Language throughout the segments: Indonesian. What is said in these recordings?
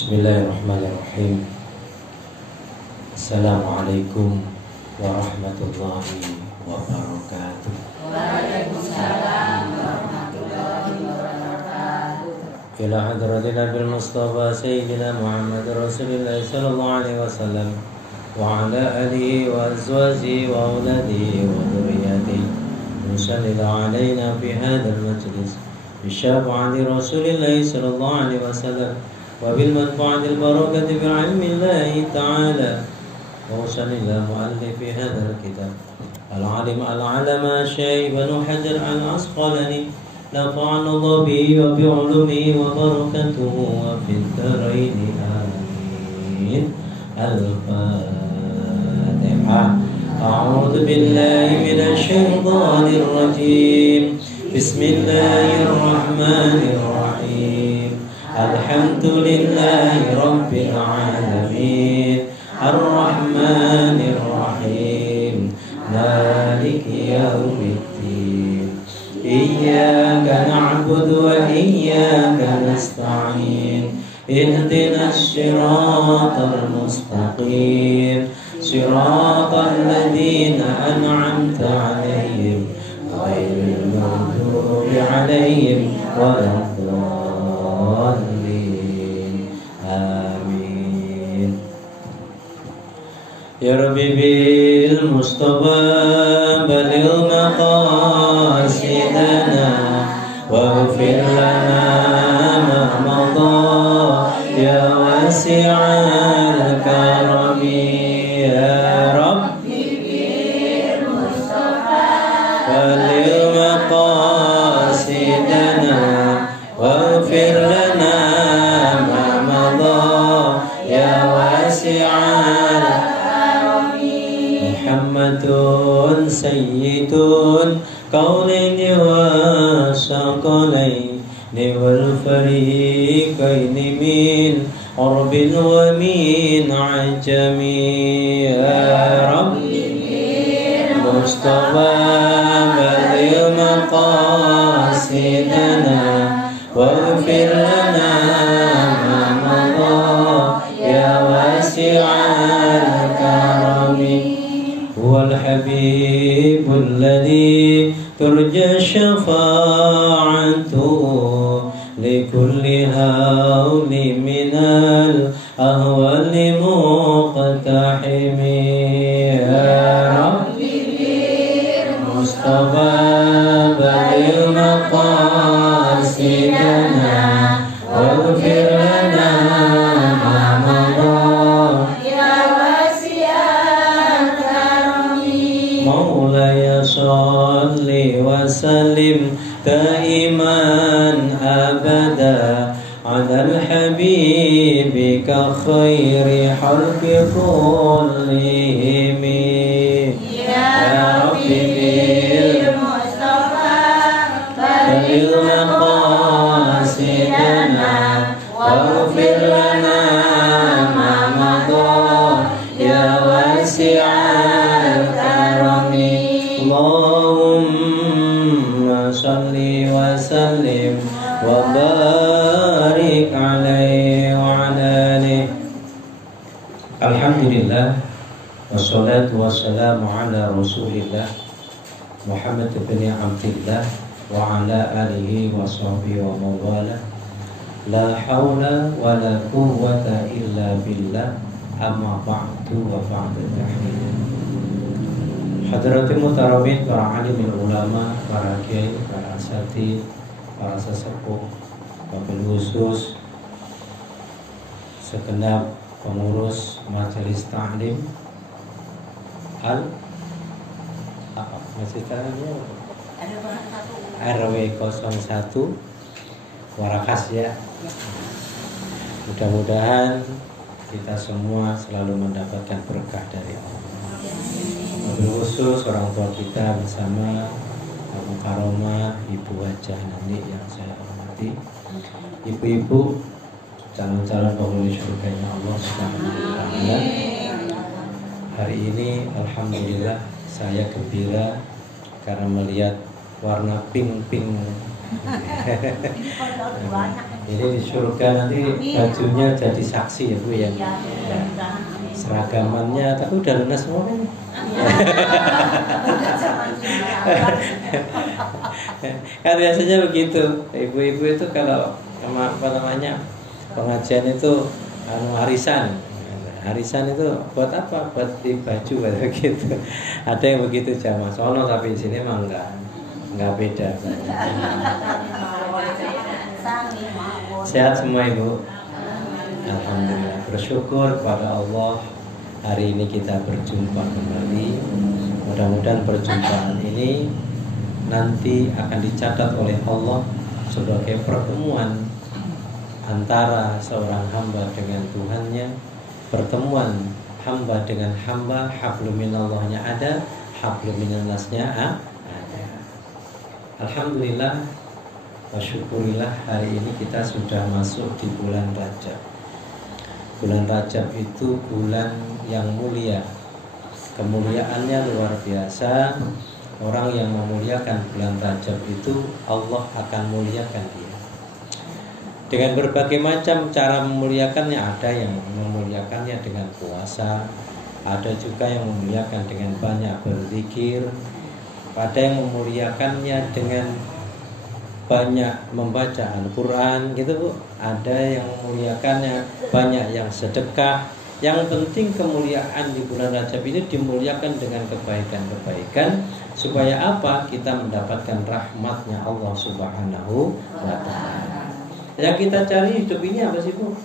Bismillahirrahmanirrahim. Assalamualaikum warahmatullahi wabarakatuh. Waalaikumsalam warahmatullahi wabarakatuh. Ila hadratina bil Mustafa Sayyidina Muhammad Rasulullah sallallahu alaihi wasallam wa ala alihi wa azwajihi wa auladihi wa dhurriyyatihi musallilu alaina fi hadzal majlis بشفاعة رسول الله صلى الله عليه وسلم وبالمنفعة البركة بعلم الله تعالى وصلى الله مؤلف هذا الكتاب العالم العلم الشيخ بن حجر العسقلاني نفعنا الله به وبعلومه وبركته وفي الدارين آمين. الفاتحة. أعوذ بالله من الشيطان الرجيم. بسم الله الرحمن الرحيم. الحمد لله رب العالمين الرحمن الرحيم مالك يوم الدين إياك نعبد وإياك نستعين اهدنا الصراط المستقيم صراط الذين أنعمت عليهم غير المغضوب عليهم ولا الضالين آمين. يا ربي بالمصطفى بلغ مقاصدنا واغفر لنا ما مضى يا واسع الكرم يا رب بلغ مقاصدنا واغفر لنا ما مضى يا واسع الكرم. محمد سيد الكونين والثقلين والفريقين من عرب ومن عجم يا رب مصطفى بلغ مقاصدنا واغفر لنا ما مضى يا واسع الكرم. هو الحبيب الذي ترجى شفاعته لكل هول من الأهوال مقتحم يا رب مصطفى بلغ مقاصدنا واغفر لنا ما مضى يا واسع الكرم. مولاي صل وسلم دائما أبدا على الحبيب كخير خلق كلهم يا ربي بالمصطفى بلغ مقاصدنا واغفر لنا ما مضى يا واسع الكرم. اللهم صل وسلم وبارك عليه وعلى آله. Alhamdulillah wassalatu wassalamu ala rasulillah Muhammad bin Abdillah wa ala alihi wa sahbihi wa mawala. La hawla wa la quwwata illa billah. Amma ba'du wa ba'du tahiyya. Hadratul mutaramin, para alim ulama, para kiai, para asatidz, para sesepuh, wabil khusus segenap pengurus majelis ta'lim Majelis Ta'lim RW 01 Warakas ya. Mudah-mudahan kita semua selalu mendapatkan berkah dari Allah. Wabil khusus orang tua kita bersama Abu Karomah, Ibu Wajah Nani yang saya hormati, ibu-ibu calon-calon penghuni surganya Allah Subhanahu wa taala. Hari ini alhamdulillah saya gembira karena melihat warna pink-pink Ini di surga nanti bajunya jadi saksi ya Bu ya. Seragamannya, tapi udah lunas semua kan? Kan biasanya begitu. Ibu-ibu itu kalau apa namanya pengajian itu arisan. Arisan itu buat apa? Buat di baju begitu. Ada yang begitu jamaah sono, tapi di sini mah enggak beda. Sehat semua Ibu. Alhamdulillah, bersyukur kepada Allah hari ini kita berjumpa kembali. Mudah-mudahan perjumpaan ini nanti akan dicatat oleh Allah sebagai pertemuan antara seorang hamba dengan Tuhannya, pertemuan hamba dengan hamba, hablum minallahnya ada, hablum minannasnya ada. Alhamdulillah wa syukurillah, hari ini kita sudah masuk di bulan Rajab. Bulan Rajab itu bulan yang mulia, kemuliaannya luar biasa. Orang yang memuliakan bulan Rajab itu Allah akan muliakan dia dengan berbagai macam cara memuliakannya. Ada yang memuliakannya dengan puasa, ada juga yang memuliakan dengan banyak berzikir, ada yang memuliakannya dengan banyak membaca Al-Quran gitu Bu. Ada yang memuliakannya banyak yang sedekah. Yang penting kemuliaan di bulan Rajab ini dimuliakan dengan kebaikan-kebaikan. Supaya apa? Kita mendapatkan rahmatnya Allah Subhanahu wa ta'ala. Yang kita cari hidup ini apa sih Bu?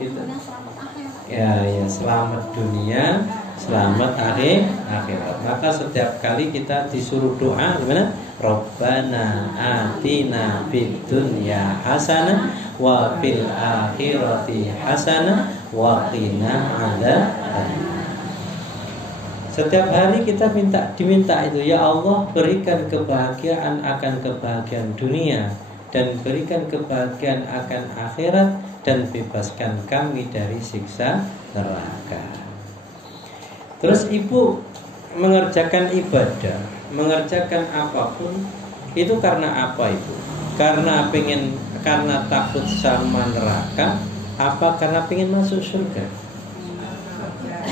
Kita. Ya, selamat dunia, selamat akhirat. Maka setiap kali kita disuruh doa gimana? Rabbana atina fid dunya hasanah wa fil akhirati hasanah wa qina adzabannar. Setiap hari kita diminta itu, ya Allah berikan kebahagiaan akan kebahagiaan dunia dan berikan kebahagiaan akan akhirat dan bebaskan kami dari siksa neraka. Terus ibu mengerjakan ibadah, mengerjakan apapun itu karena apa Ibu? Karena takut sama neraka, apa karena pengen masuk surga?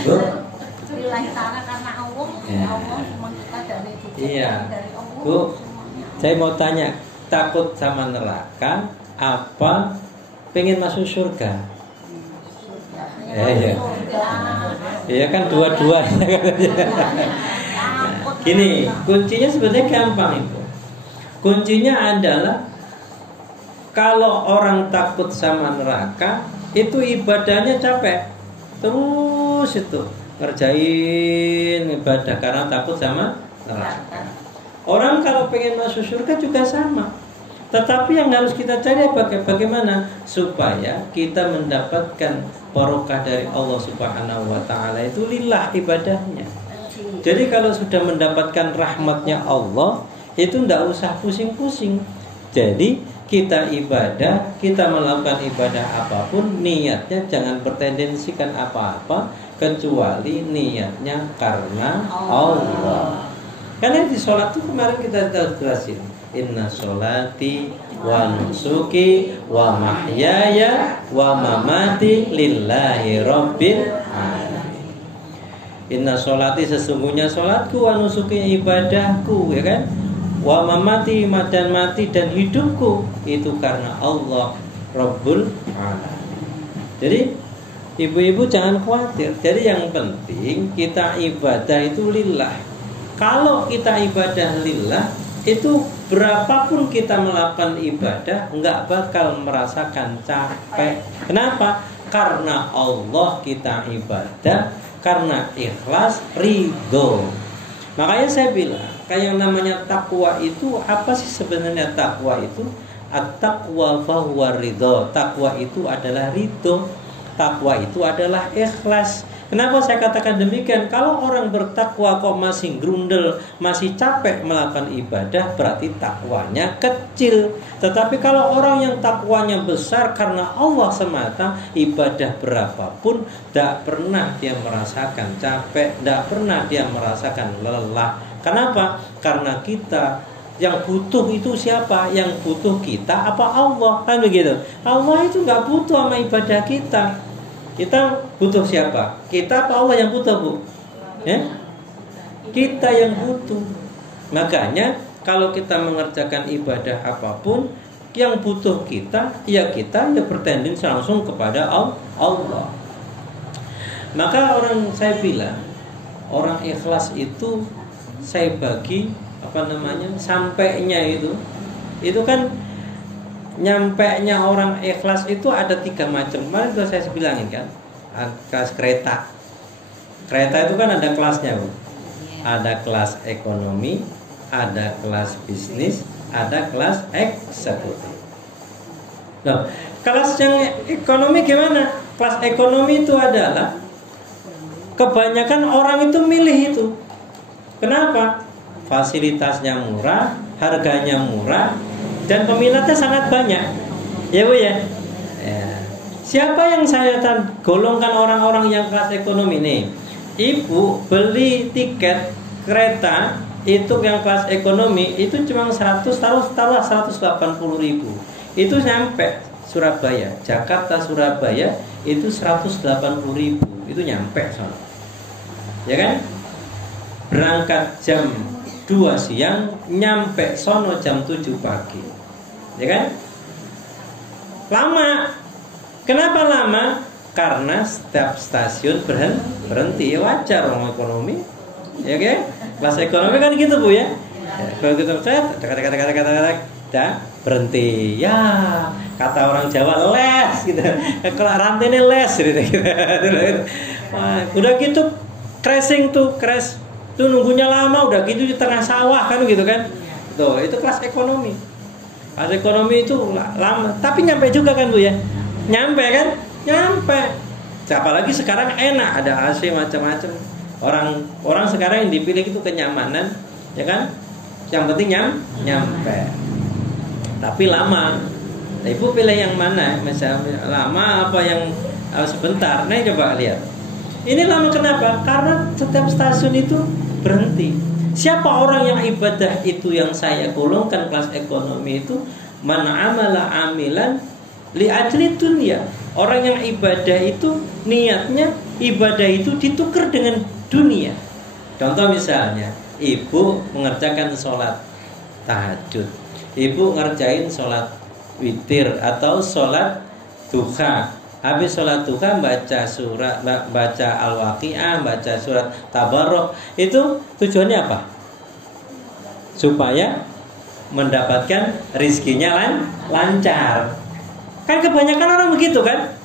Bu? Karena Allah, ya. Allah meminta dari iya. dari Allah. Bu, saya mau tanya, takut sama neraka, apa pengen masuk surga? Iya. Iya kan dua-duanya. Gini, kuncinya sebenarnya gampang itu. Kuncinya adalah kalau orang takut sama neraka, itu ibadahnya capek. Terus itu ngerjain ibadah karena takut sama neraka. Orang kalau pengen masuk surga juga sama. Tetapi yang harus kita cari bagaimana supaya kita mendapatkan barokah dari Allah Subhanahu wa ta'ala itu lillah ibadahnya. Jadi kalau sudah mendapatkan rahmatnya Allah, itu tidak usah pusing-pusing. Jadi kita ibadah, kita melakukan ibadah apapun, niatnya jangan bertendensikan apa-apa kecuali niatnya karena Allah. Karena di sholat itu kemarin kita jelasin, inna sholati wa nusuki wa mahyaya wa mamati lillahi rabbil alamin. Inna sholati, sesungguhnya sholatku, wa nusuki ibadahku, ya kan? Wa mamati, dan mati dan hidupku itu karena Allah Rabbul Alamin. Jadi ibu-ibu jangan khawatir. Jadi yang penting kita ibadah itu lillah. Kalau kita ibadah lillah, itu berapapun kita melakukan ibadah nggak bakal merasakan capek. Kenapa? Karena Allah kita ibadah, karena ikhlas, ridho. Makanya saya bilang, kayak yang namanya takwa itu apa sih sebenarnya takwa itu? At-taqwa fahuwa ridho. Takwa itu adalah ridho. Takwa itu adalah ikhlas. Kenapa saya katakan demikian? Kalau orang bertakwa kok masih grundel, masih capek melakukan ibadah, berarti takwanya kecil. Tetapi kalau orang yang takwanya besar karena Allah semata, ibadah berapapun tidak pernah dia merasakan capek, tidak pernah dia merasakan lelah. Kenapa? Karena kita Yang butuh itu siapa? Yang butuh kita apa Allah? Kan begitu. Allah itu nggak butuh sama ibadah kita. Kita butuh siapa? Kita apa Allah yang butuh, Bu? Ya? Kita yang butuh. Makanya kalau kita mengerjakan ibadah apapun, yang butuh kita ya bertanding langsung kepada Allah. Maka saya bilang orang ikhlas itu saya bagi sampainya itu kan nyampainya orang ikhlas itu ada 3 macam. Kemarin sudah saya bilangin kan, kelas kereta itu kan ada kelasnya, Bu. Ada kelas ekonomi, ada kelas bisnis, ada kelas eksekutif. Nah, kelas yang ekonomi gimana? Kelas ekonomi itu adalah kebanyakan orang itu milih itu. Kenapa? Fasilitasnya murah, harganya murah, dan peminatnya sangat banyak. Ya, Bu ya. Siapa yang saya golongkan orang-orang yang kelas ekonomi nih? Ibu beli tiket kereta itu yang kelas ekonomi itu cuma 180.000. Itu sampai Surabaya, Jakarta Surabaya itu 180.000. Itu nyampe sana. Ya kan? Berangkat jam 2 siang, nyampe sono jam 7 pagi. Ya kan? Lama. Kenapa lama? Karena setiap stasiun berhenti. Ya wajar orang ekonomi. Ya kan? Kelas ekonomi kan gitu, Bu ya. Kalau gitu kata berhenti. Ya, kata orang Jawa les gitu. Kalau rantainya les gitu. Udah gitu crashing crash tuh nunggunya lama, udah gitu di tengah sawah kan gitu kan. Tuh, itu kelas ekonomi. Kelas ekonomi itu lama, tapi nyampe juga kan, Bu ya. Nyampe kan? Nyampe. Apalagi sekarang enak, ada AC macam-macam. Orang sekarang yang dipilih itu kenyamanan, ya kan? Yang penting nyampe. Tapi lama. Nah, Ibu pilih yang mana? Misalnya lama apa yang sebentar? Nah, coba lihat. Ini lama kenapa? Karena setiap stasiun itu berhenti. Siapa orang yang ibadah itu yang saya golongkan kelas ekonomi itu? Man amala amilan li ajli dunya. Orang yang ibadah itu niatnya ibadah itu ditukar dengan dunia. Contoh misalnya, ibu mengerjakan sholat tahajud, ibu ngerjain sholat witir atau sholat duha. Habis sholat duha baca al-waqi'ah, baca surat tabarok. Itu tujuannya apa? Supaya mendapatkan rizkinya lancar. Kan kebanyakan orang begitu kan?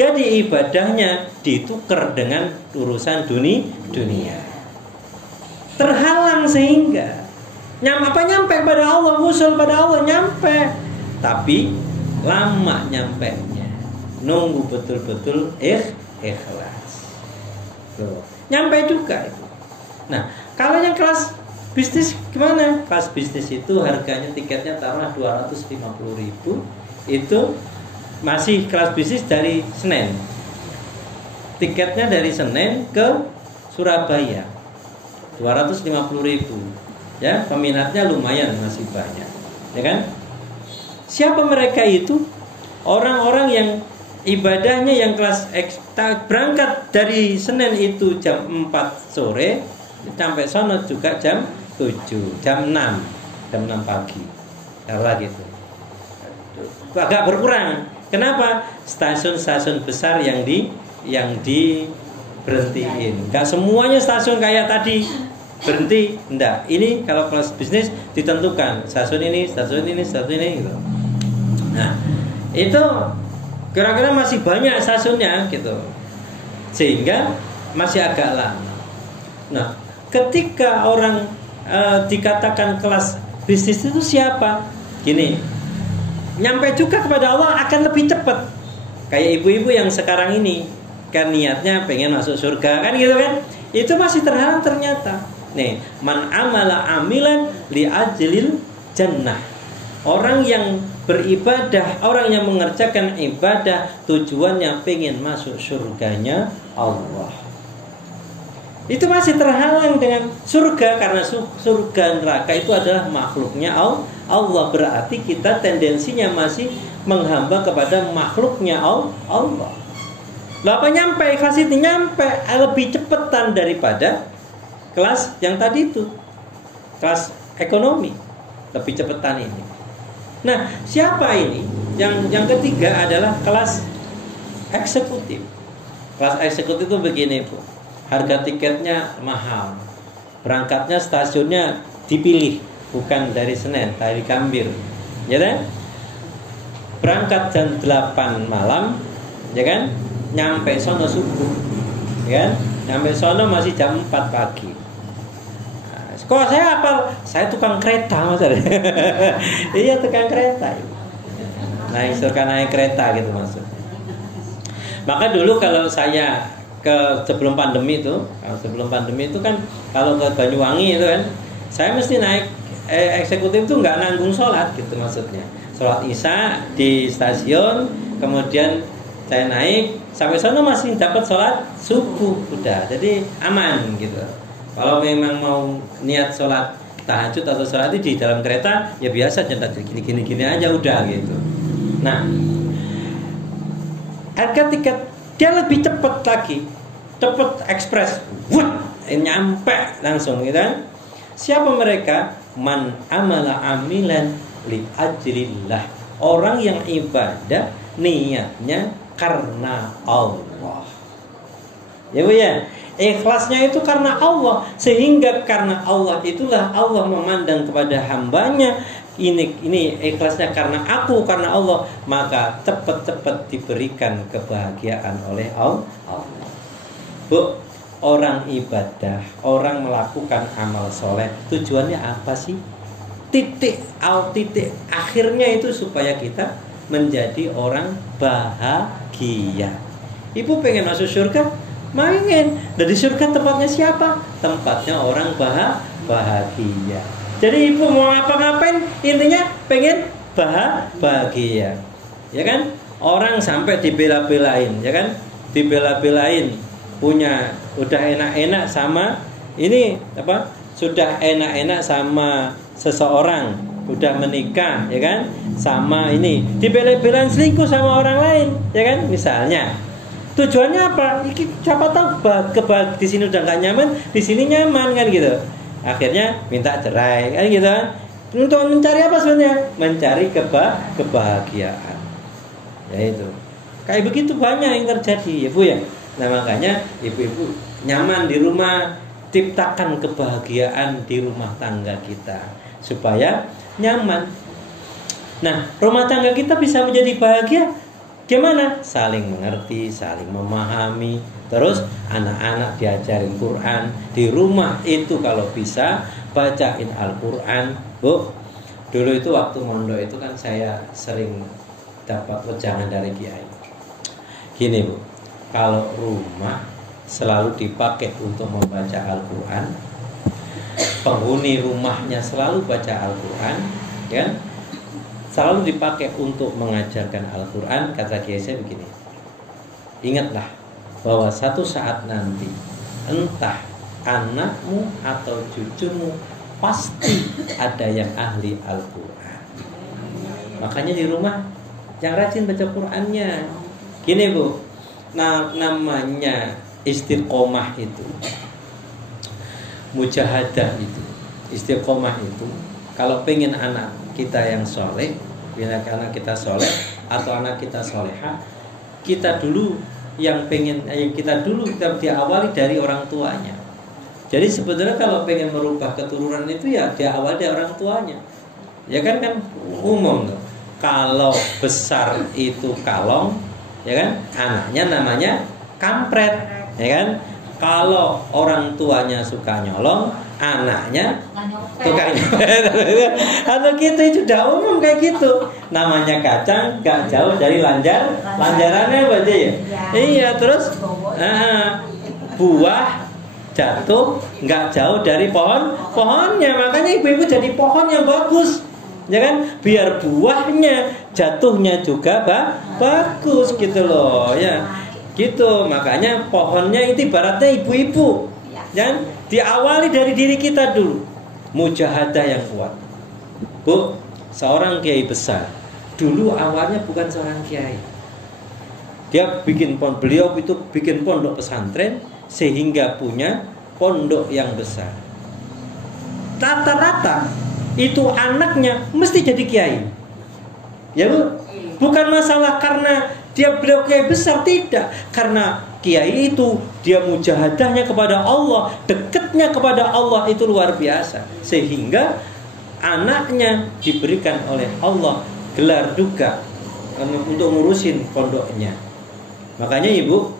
Jadi ibadahnya ditukar dengan urusan dunia. Terhalang sehingga nyampe pada Allah, usul pada Allah nyampe. Tapi lama nyampenya. Nunggu betul-betul ikhlas. Loh, nyampe juga itu. Nah, kalau yang kelas bisnis gimana? Kelas bisnis itu harganya tiketnya taruhlah 250.000. Itu masih kelas bisnis dari Senen. Tiketnya dari Senen ke Surabaya 250.000. Ya, peminatnya lumayan, masih banyak. Ya kan? Siapa mereka itu? Orang-orang yang ibadahnya yang kelas berangkat dari Senen itu jam 4 sore, sampai sono juga jam 7, jam 6 pagi. Taruhlah gitu. Agak berkurang. Kenapa? Stasiun-stasiun besar yang diberhentiin. Gak semuanya stasiun kayak tadi berhenti. Enggak. Ini kalau kelas bisnis ditentukan stasiun ini gitu. Nah, itu kira-kira masih banyak stasiunnya gitu. Sehingga masih agak lama. Nah, ketika orang dikatakan kelas bisnis itu siapa? Gini, nyampe juga kepada Allah akan lebih cepat. Kayak ibu-ibu yang sekarang ini kan niatnya pengen masuk surga kan gitu kan. Itu masih terhalang ternyata. Nih, man amala amilan li ajlil jannah. Orang yang beribadah, orang yang mengerjakan ibadah tujuannya pengen masuk surganya Allah. itu masih terhalang dengan surga, karena surga neraka itu adalah makhluknya Allah. Berarti kita tendensinya masih menghamba kepada makhluknya Allah. Lalu apa nyampe ikhlas itu? Nyampe lebih cepetan daripada kelas yang tadi itu, kelas ekonomi, lebih cepetan ini. Nah, siapa ini? Yang ketiga adalah kelas eksekutif. Kelas eksekutif itu begini, Bu. Harga tiketnya mahal. Berangkatnya stasiunnya dipilih, bukan dari Senen, dari Gambir. Ya kan? Berangkat jam 8 malam, ya kan? Nyampe sono subuh. Ya kan? Nyampe sono masih jam 4 pagi. Nah, kok saya hafal? Saya tukang kereta, Mas. Iya, tukang kereta. Naik kereta gitu maksudnya. Maka dulu kalau saya sebelum pandemi itu kan kalau ke Banyuwangi itu kan saya mesti naik eksekutif itu nggak nanggung sholat gitu maksudnya. Sholat Isya di stasiun, kemudian saya naik sampai sana masih dapat sholat subuh udah, jadi aman gitu. Kalau memang mau niat sholat tahajud atau sholat itu di dalam kereta ya biasa nyetak gini aja udah gitu. Nah, harga tiket dia lebih cepat lagi, cepat ekspres, nyampe langsung gitu kan. Siapa mereka? Man amala amilan li ajrillah. Orang yang ibadah niatnya karena Allah. Ya Bu ya, ikhlasnya itu karena Allah, sehingga karena Allah itulah Allah memandang kepada hambanya. Ini ikhlasnya karena aku, karena Allah, maka cepat-cepat diberikan kebahagiaan oleh Allah. Bu, orang ibadah, orang melakukan amal soleh, tujuannya apa sih? Titik akhirnya itu supaya kita menjadi orang bahagia. Ibu pengen masuk surga? Pengen. Dari surga tempatnya siapa? Tempatnya orang bahagia. Jadi ibu mau ngapain? Intinya pengen bahagia, ya kan? Orang sampai dibela-belain, ya kan? Dibela-belain, udah enak-enak sama ini apa? Sudah enak-enak sama seseorang, udah menikah, ya kan? Sama ini dibela-belain selingkuh sama orang lain, ya kan? Misalnya, tujuannya apa? Siapa tahu di sini udah nggak nyaman, di sini nyaman kan gitu. Akhirnya minta cerai kan gitu. Untuk mencari apa sebenarnya? Mencari kebahagiaan. Ya itu. Kayak begitu banyak yang terjadi ya Bu ya. Nah makanya ibu-ibu nyaman di rumah, ciptakan kebahagiaan di rumah tangga kita supaya nyaman. Nah, rumah tangga kita bisa menjadi bahagia gimana? Saling mengerti, saling memahami. Terus anak-anak diajarin Quran. Di rumah itu kalau bisa bacain Al-Quran. Bu, dulu itu waktu mondok itu kan saya sering dapat wejangan dari kiai. Gini Bu, kalau rumah selalu dipakai untuk membaca Al-Quran, penghuni rumahnya selalu baca Al-Quran, kan? Selalu dipakai untuk mengajarkan Al-Quran. Kata kiai saya begini, ingatlah bahwa satu saat nanti entah anakmu atau cucumu pasti ada yang ahli Al-Quran. Makanya di rumah yang rajin baca Qurannya. Gini Bu, namanya istiqomah itu, mujahadah itu, istiqomah itu, kalau pengen anak kita yang soleh, anak kita soleh atau anak kita soleha, kita dulu kita diawali dari orang tuanya. Jadi sebenarnya kalau pengen merubah keturunan itu ya diawali dari orang tuanya. Ya kan umum loh. Kalau besar itu kalong, ya kan, anaknya namanya kampret, ya kan. Kalau orang tuanya suka nyolong, anaknya tukang nyopet. Atau gitu, itu udah umum kayak gitu. Namanya kacang gak jauh dari lanjarannya berarti ya. Iya, terus buah jatuh gak jauh dari pohonnya. Makanya ibu-ibu jadi pohon yang bagus, ya kan, biar buahnya jatuhnya juga bagus gitu loh ya. Gitu, makanya pohonnya itu ibaratnya ibu-ibu. Dan diawali dari diri kita dulu. Mujahadah yang kuat. Bu, seorang kiai besar dulu awalnya bukan seorang kiai. Beliau itu bikin pondok pesantren sehingga punya pondok yang besar. Rata-rata itu anaknya mesti jadi kiai. Ya Bu, bukan masalah karena beliau kiai besar, tidak. Karena kiai itu dia mujahadahnya kepada Allah, dekatnya kepada Allah itu luar biasa. Sehingga anaknya diberikan oleh Allah gelar duka untuk ngurusin pondoknya. Makanya Ibu,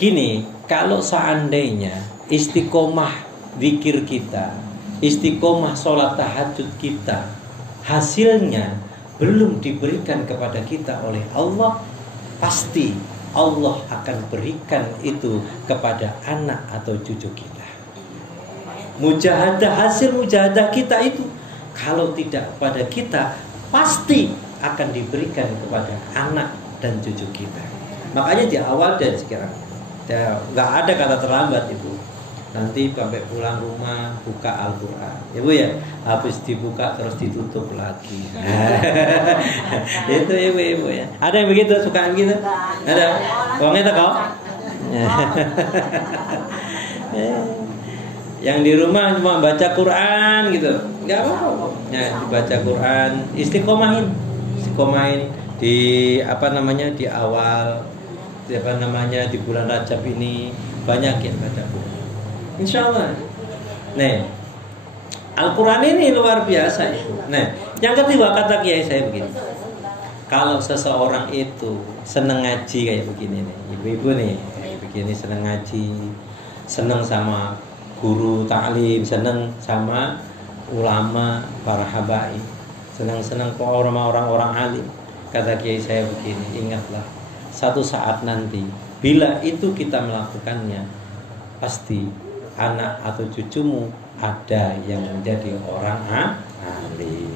gini, kalau seandainya istiqomah zikir kita, istiqomah sholat tahajud kita, hasilnya belum diberikan kepada kita oleh Allah, pasti Allah akan berikan itu kepada anak atau cucu kita. Mujahadah, hasil mujahadah kita itu kalau tidak pada kita, pasti akan diberikan kepada anak dan cucu kita. Makanya di awal dan sekarang nggak ada kata terlambat Ibu. Nanti sampai pulang rumah buka Al-Quran, ya Bu ya. Habis dibuka terus ditutup lagi. Itu Ibu ya. Ada yang begitu, suka yang begitu? Ada. Uangnya tak kau? Yang di rumah cuma baca Quran gitu, nggak apa-apa. Ya, dibaca Quran, istiqomahin di di awal, di bulan Rajab ini banyak yang baca Quran. Insya Allah. Nah, Al-Quran ini luar biasa Ibu. Nah, yang kedua kata kiai saya begini. Kalau seseorang itu seneng ngaji kayak begini nih, ibu-ibu nih, kayak begini seneng ngaji, seneng sama guru taklim, seneng sama ulama, para habaib, senang-senang orang-orang alim. Kata kiai saya begini, ingatlah, satu saat nanti bila itu kita melakukannya, pasti anak atau cucumu ada yang menjadi orang alim.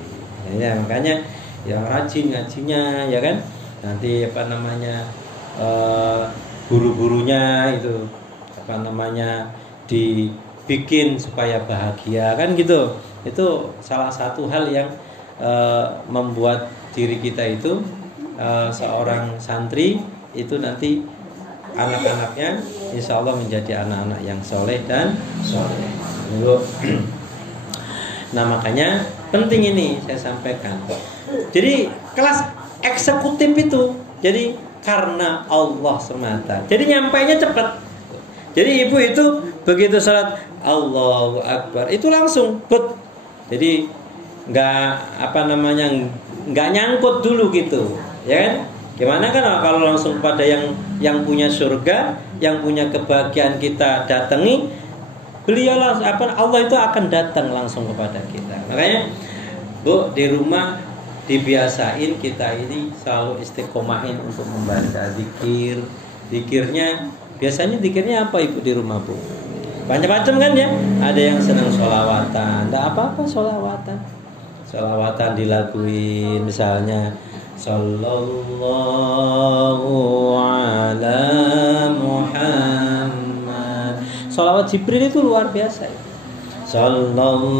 Ya, makanya yang rajin ngajinya, ya kan? Nanti guru-gurunya itu dibikin supaya bahagia, kan gitu. Itu salah satu hal yang membuat diri kita itu seorang santri itu nanti anak-anaknya insya Allah menjadi anak-anak yang soleh dan soleh. Nah makanya penting ini saya sampaikan. Jadi kelas eksekutif itu jadi karena Allah semata. Jadi nyampainya cepat. Jadi ibu itu begitu salat Allahu Akbar itu langsung put. Jadi nggak nyangkut dulu gitu, ya kan? Gimana kan kalau langsung pada yang punya surga, yang punya kebahagiaan kita datangi, Allah itu akan datang langsung kepada kita. Makanya Bu, di rumah dibiasain kita ini selalu istiqomahin untuk membaca zikir. Biasanya zikirnya apa Ibu di rumah Bu? Macam-macam kan ya. Ada yang senang sholawatan, tidak apa-apa sholawatan dilakuin, misalnya Sallallahu ala Muhammad. Sholawat Jibril itu luar biasa. Sallallahu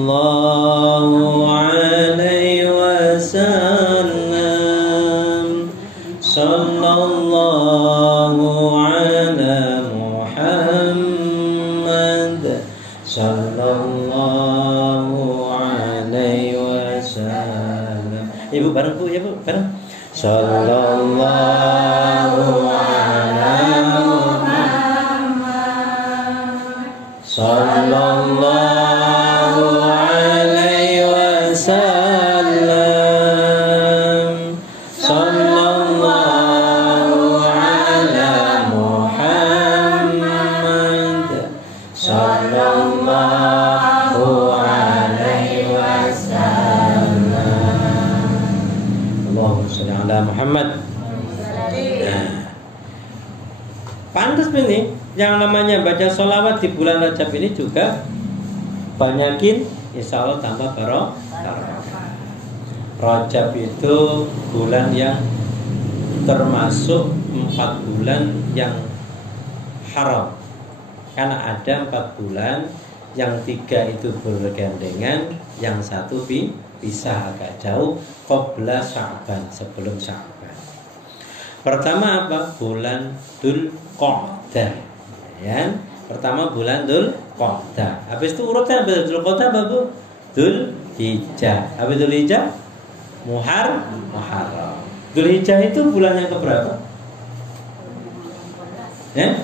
alaihi wasallam. Sallallahu ala Muhammad. Sallallahu alaihi wasallam. Ibu bareng Bu, ya Bu, bareng. Sallallahu ala Muhammad. Sallallahu alaihi wasallam. Sallallahu ala Muhammad. Sallallahu alaihi wasallam. Allahumma shalli ala Muhammad. Pantas ini yang namanya baca sholawat di bulan Rajab ini juga banyakin, insya Allah tambah barokah. Rajab itu bulan yang termasuk 4 bulan yang haram. Karena ada 4 bulan, yang 3 itu bergandengan, yang 1 pisah agak jauh. Qabla Sya'ban, sebelum Sya'ban. Pertama apa? Bulan Dzulqa'dah. Ya. Pertama bulan Dzulqa'dah. Habis itu urutnya Dzulqa'dah apa, Bu? Dzulhijjah. Habis Dzulhijjah Muharram. Dzulhijjah itu bulan yang keberapa? Ya?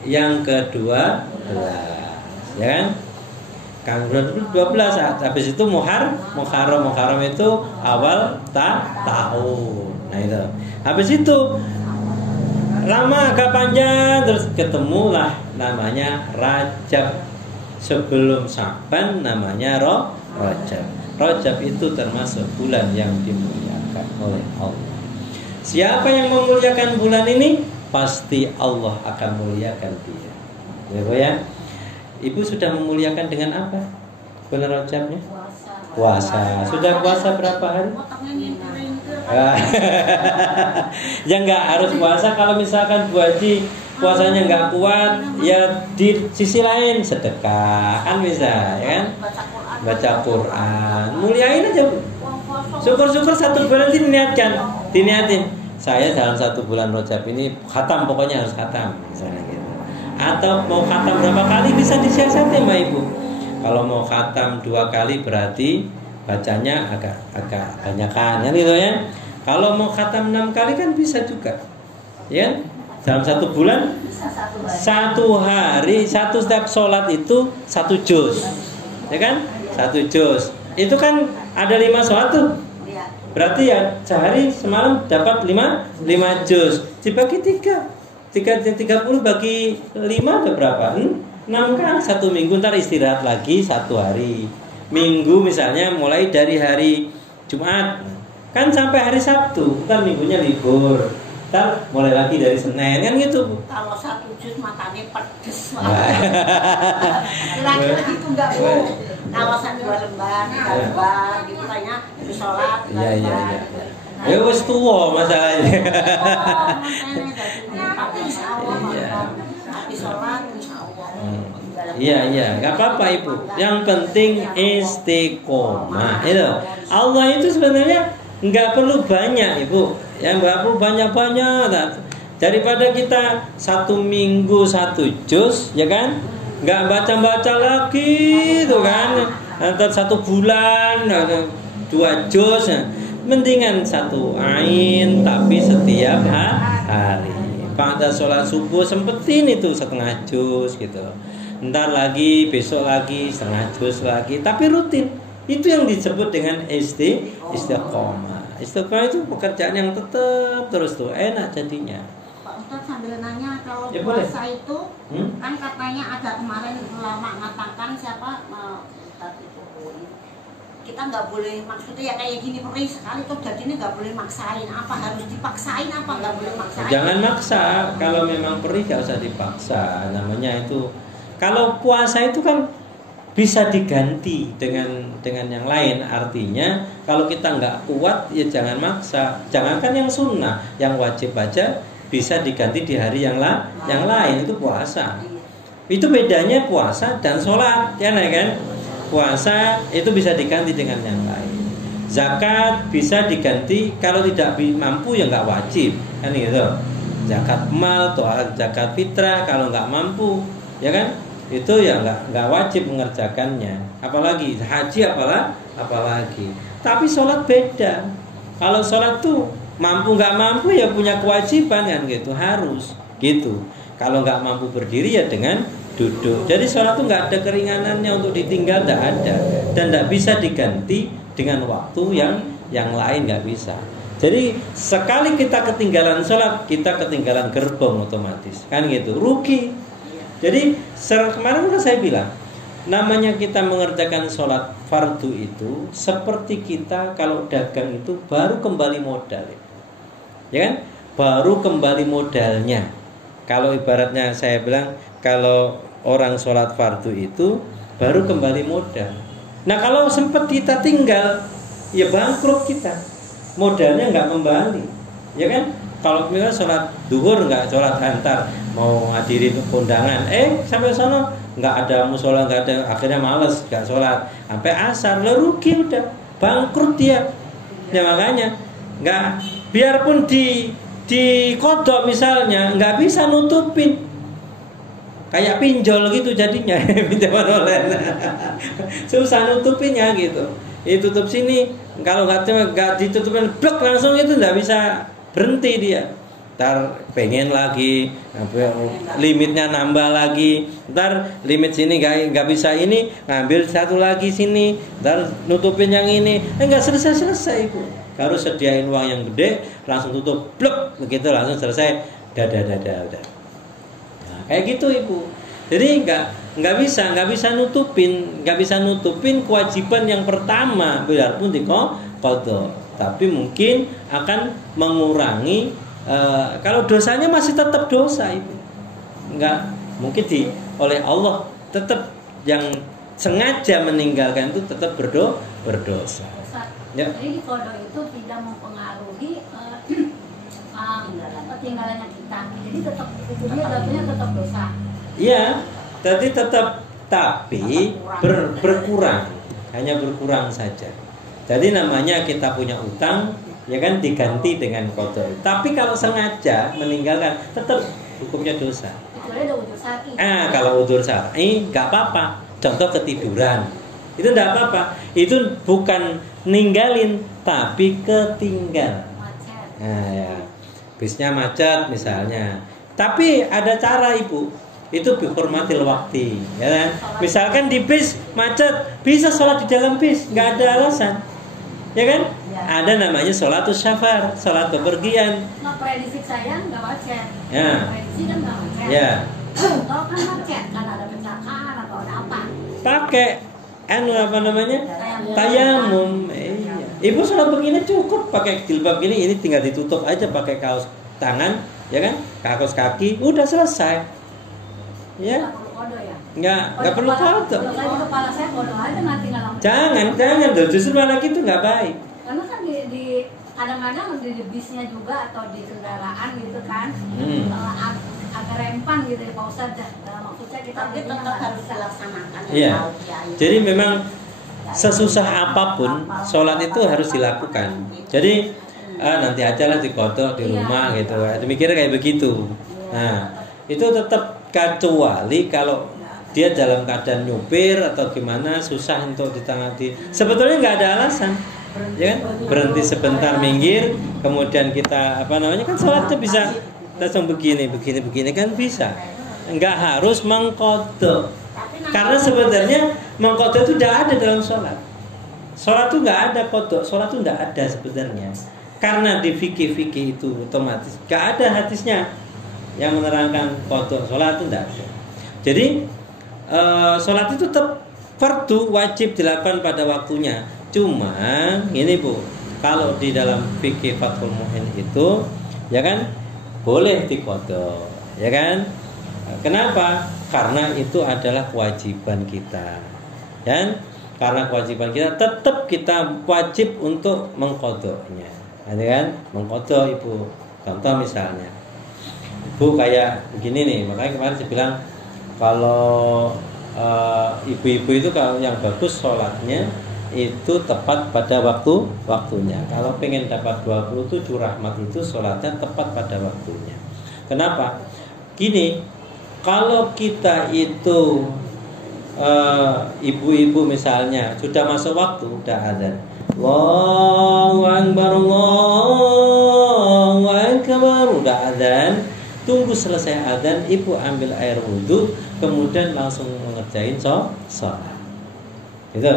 Yang ke-12, ya kan? Kan bulan 12. Habis itu Muharram itu awal tahun. Nah itu. Habis itu lama agak panjang, terus ketemulah namanya Rajab. Sebelum Sya'ban namanya Rajab. Rajab itu termasuk bulan yang dimuliakan oleh Allah. Siapa yang memuliakan bulan ini, pasti Allah akan muliakan dia. Ya. Ibu sudah memuliakan dengan apa bulan Rajabnya? Puasa. Sudah puasa berapa hari? Ya nggak harus puasa. Kalau misalkan Bu Haji puasanya nggak kuat, ya di sisi lain sedekah kan bisa, ya kan? Baca Quran, muliain aja. Syukur-syukur 1 bulan diniatin. Saya dalam 1 bulan Rajab ini khatam, pokoknya harus khatam, misalnya gitu. Atau mau khatam berapa kali bisa disiasati sama Ibu. Kalau mau khatam 2 kali berarti bacanya agak banyakan, ya gitu ya. Kalau mau khatam 6 kali kan bisa juga, ya. Dalam 1 bulan, 1 hari, setiap sholat itu 1 juz, ya kan? 1 juz. Itu kan ada 5 sholat tuh. Berarti ya sehari semalam dapat 5 juz. Dibagi 30 bagi 5 ada berapa? 6 kan? 1 minggu, ntar istirahat lagi 1 hari. Minggu misalnya mulai dari hari Jumat kan sampai hari Sabtu, ntar minggunya libur. Ntar mulai lagi dari Senin kan gitu. Kalau 1 juz matanya pedes. Kira-kira gitu enggak, Bu? Kalau 2 lembar, 3 lembar gitu kayaknya di sholat. Iya. Ya wis tuwa masalahnya. Tapi insyaallah habis sholat insyaallah. Iya, nggak apa-apa Ibu. Yang penting istiqomah. Itu Allah itu sebenarnya nggak perlu banyak Ibu. Yang nggak perlu banyak-banyak. Daripada kita 1 minggu 1 juz, ya kan? Nggak baca-baca lagi, tuh kan? Nanti 1 bulan 2 juz. Mendingan 1 ain tapi setiap hari. Pada sholat subuh sempetin itu 1/2 juz gitu. Ntar lagi, besok lagi, 1/2 juz lagi, tapi rutin. Itu yang disebut dengan istiqomah. Istiqomah itu pekerjaan yang tetap terus tuh, enak jadinya. Pak Ustadz sambil nanya, kalau Ya, puasa boleh. itu kan katanya ada kemarin ulama mengatakan siapa kita nggak boleh, maksudnya ya kayak gini perih sekali tuh jadi ini nggak boleh maksain. Apa harus dipaksain apa nggak boleh maksain? Jangan maksa. Kalau memang perih gak usah dipaksa. Namanya itu, kalau puasa itu kan bisa diganti dengan yang lain. Artinya kalau kita nggak kuat ya jangan maksa. Jangankan yang sunnah, yang wajib aja bisa diganti di hari yang lain. Itu puasa. Itu bedanya puasa dan sholat, ya kan? Puasa itu bisa diganti dengan yang lain. Zakat bisa diganti, kalau tidak mampu ya nggak wajib, kan gitu. Zakat mal atau zakat fitrah kalau nggak mampu, ya kan? Itu ya nggak wajib mengerjakannya. Apalagi haji apalagi. Tapi sholat beda. Kalau sholat tuh mampu nggak mampu ya punya kewajiban kan gitu, harus gitu. Kalau nggak mampu berdiri ya dengan duduk. Jadi sholat itu nggak ada keringanannya untuk ditinggal, tidak ada, dan tidak bisa diganti dengan waktu yang lain, nggak bisa. Jadi sekali kita ketinggalan sholat, kita ketinggalan gerbong otomatis, kan gitu, rugi. Jadi kemarin kan saya bilang, namanya kita mengerjakan sholat fardu itu seperti kita kalau dagang itu baru kembali modal, ya kan? Baru kembali modalnya. Kalau ibaratnya saya bilang, kalau orang sholat fardu itu baru kembali modal. Nah kalau sempat kita tinggal, ya bangkrut kita, modalnya nggak kembali, ya kan? kalau misalnya sholat duhur nggak sholat antar mau hadirin kondangan, sampai sono nggak ada musola, nggak ada, akhirnya males nggak sholat sampai asar, lo rugi, udah bangkrut dia. Ya makanya nggak, biarpun di kodok misalnya nggak bisa nutupin, kayak pinjol gitu jadinya. Pinjaman online susah nutupinnya gitu. Tutup sini, kalau nggak ditutupin blok langsung itu nggak bisa berhenti dia. Ntar pengen lagi, limitnya nambah lagi. Ntar limit sini nggak bisa ini, ngambil satu lagi sini. Ntar nutupin yang ini, nggak selesai itu. Harus sediain uang yang gede, langsung tutup blok, begitu langsung selesai. Udah. Nah, kayak gitu ibu. Jadi nggak bisa nutupin kewajiban yang pertama, biarpun diqadha, tapi mungkin akan mengurangi kalau dosanya masih tetap dosa itu. Nggak mungkin oleh Allah tetap yang sengaja meninggalkan itu tetap berdosa. Ya. Jadi di qadha itu tidak mempengaruhi ketinggalannya kita. Jadi tetap hukumnya jatuhnya tetap dosa. Iya, jadi tetap, tapi berkurang, hanya berkurang saja. Jadi namanya kita punya utang, ya kan, diganti dengan qadha. Tapi kalau sengaja meninggalkan, tetap hukumnya dosa. Kecuali ada udzur syar'i. Kalau udzur syar'i nggak apa-apa. Contoh ketiduran, itu nggak apa-apa. Itu bukan ninggalin, tapi ketinggal. Macet. Nah ya, bisnya macet misalnya. Tapi ada cara ibu. Itu bihormatil waktu, ya kan? Misalkan di bis macet, bisa sholat di dalam bis, nggak ada alasan, ya kan? Ya. Ada namanya sholatus syafar, sholat bepergian. Nah, prediksi saya nggak macet. Ya. Prediksi kan nggak macet. Ya. Kalau kan macet, kan ada kecelakaan atau ada apa? Pakai apa namanya? Tayamum. Iya. Ibu sholat begini cukup pakai jilbab gini, ini tinggal ditutup aja pakai kaos tangan, ya kan? Kaos kaki, udah selesai. Ya, nggak perlu qadha. Kalau saya di kepala saya qadha aja, nanti nggak langsung. Jangan tuh, justru malah gitu nggak baik. Karena kan di kadang-kadang di bisnya juga atau di kendaraan gitu kan, agak rempan gitu ya Pak Ustadz. Maksudnya kita tetap harus dilaksanakan. Iya. Jadi memang sesusah apapun sholat itu harus dilakukan. Jadi nanti aja lah di qadha di rumah gitu. Mikirnya kayak begitu. Nah, itu tetap, kecuali kalau dia dalam keadaan nyupir atau gimana, susah untuk ditangani. Sebetulnya nggak ada alasan, ya kan? Berhenti sebentar, minggir, kemudian kita kan sholatnya bisa langsung begini kan bisa. Nggak harus mengqadha, karena sebenarnya mengqadha itu tidak ada dalam sholat. Sholat itu nggak ada qadha, sholat itu nggak ada sebenarnya. Karena di fikih itu otomatis nggak ada hadisnya yang menerangkan qadha sholat itu tidak ada. Jadi sholat itu tetap fardu, wajib dilakukan pada waktunya. Cuma ini Bu, kalau di dalam fikih Fathul Mu'in itu, ya kan, boleh diqadha, ya kan? Kenapa? Karena itu adalah kewajiban kita, kan? Karena kewajiban kita, tetap kita wajib untuk mengqadhanya, kan? Mengqadha Ibu. Contoh misalnya, Ibu kayak begini nih, makanya kemarin saya bilang kalau ibu-ibu itu kalau yang bagus sholatnya itu tepat pada waktunya. Kalau pengen dapat 27 rahmat itu sholatnya tepat pada waktunya. Kenapa? Gini, kalau kita itu ibu-ibu misalnya sudah masuk waktu, udah adzan, Allahu Akbar, Allahu Akbar, udah adzan, tunggu selesai adzan, ibu ambil air wudhu, kemudian langsung mengerjain sholat. Gitu.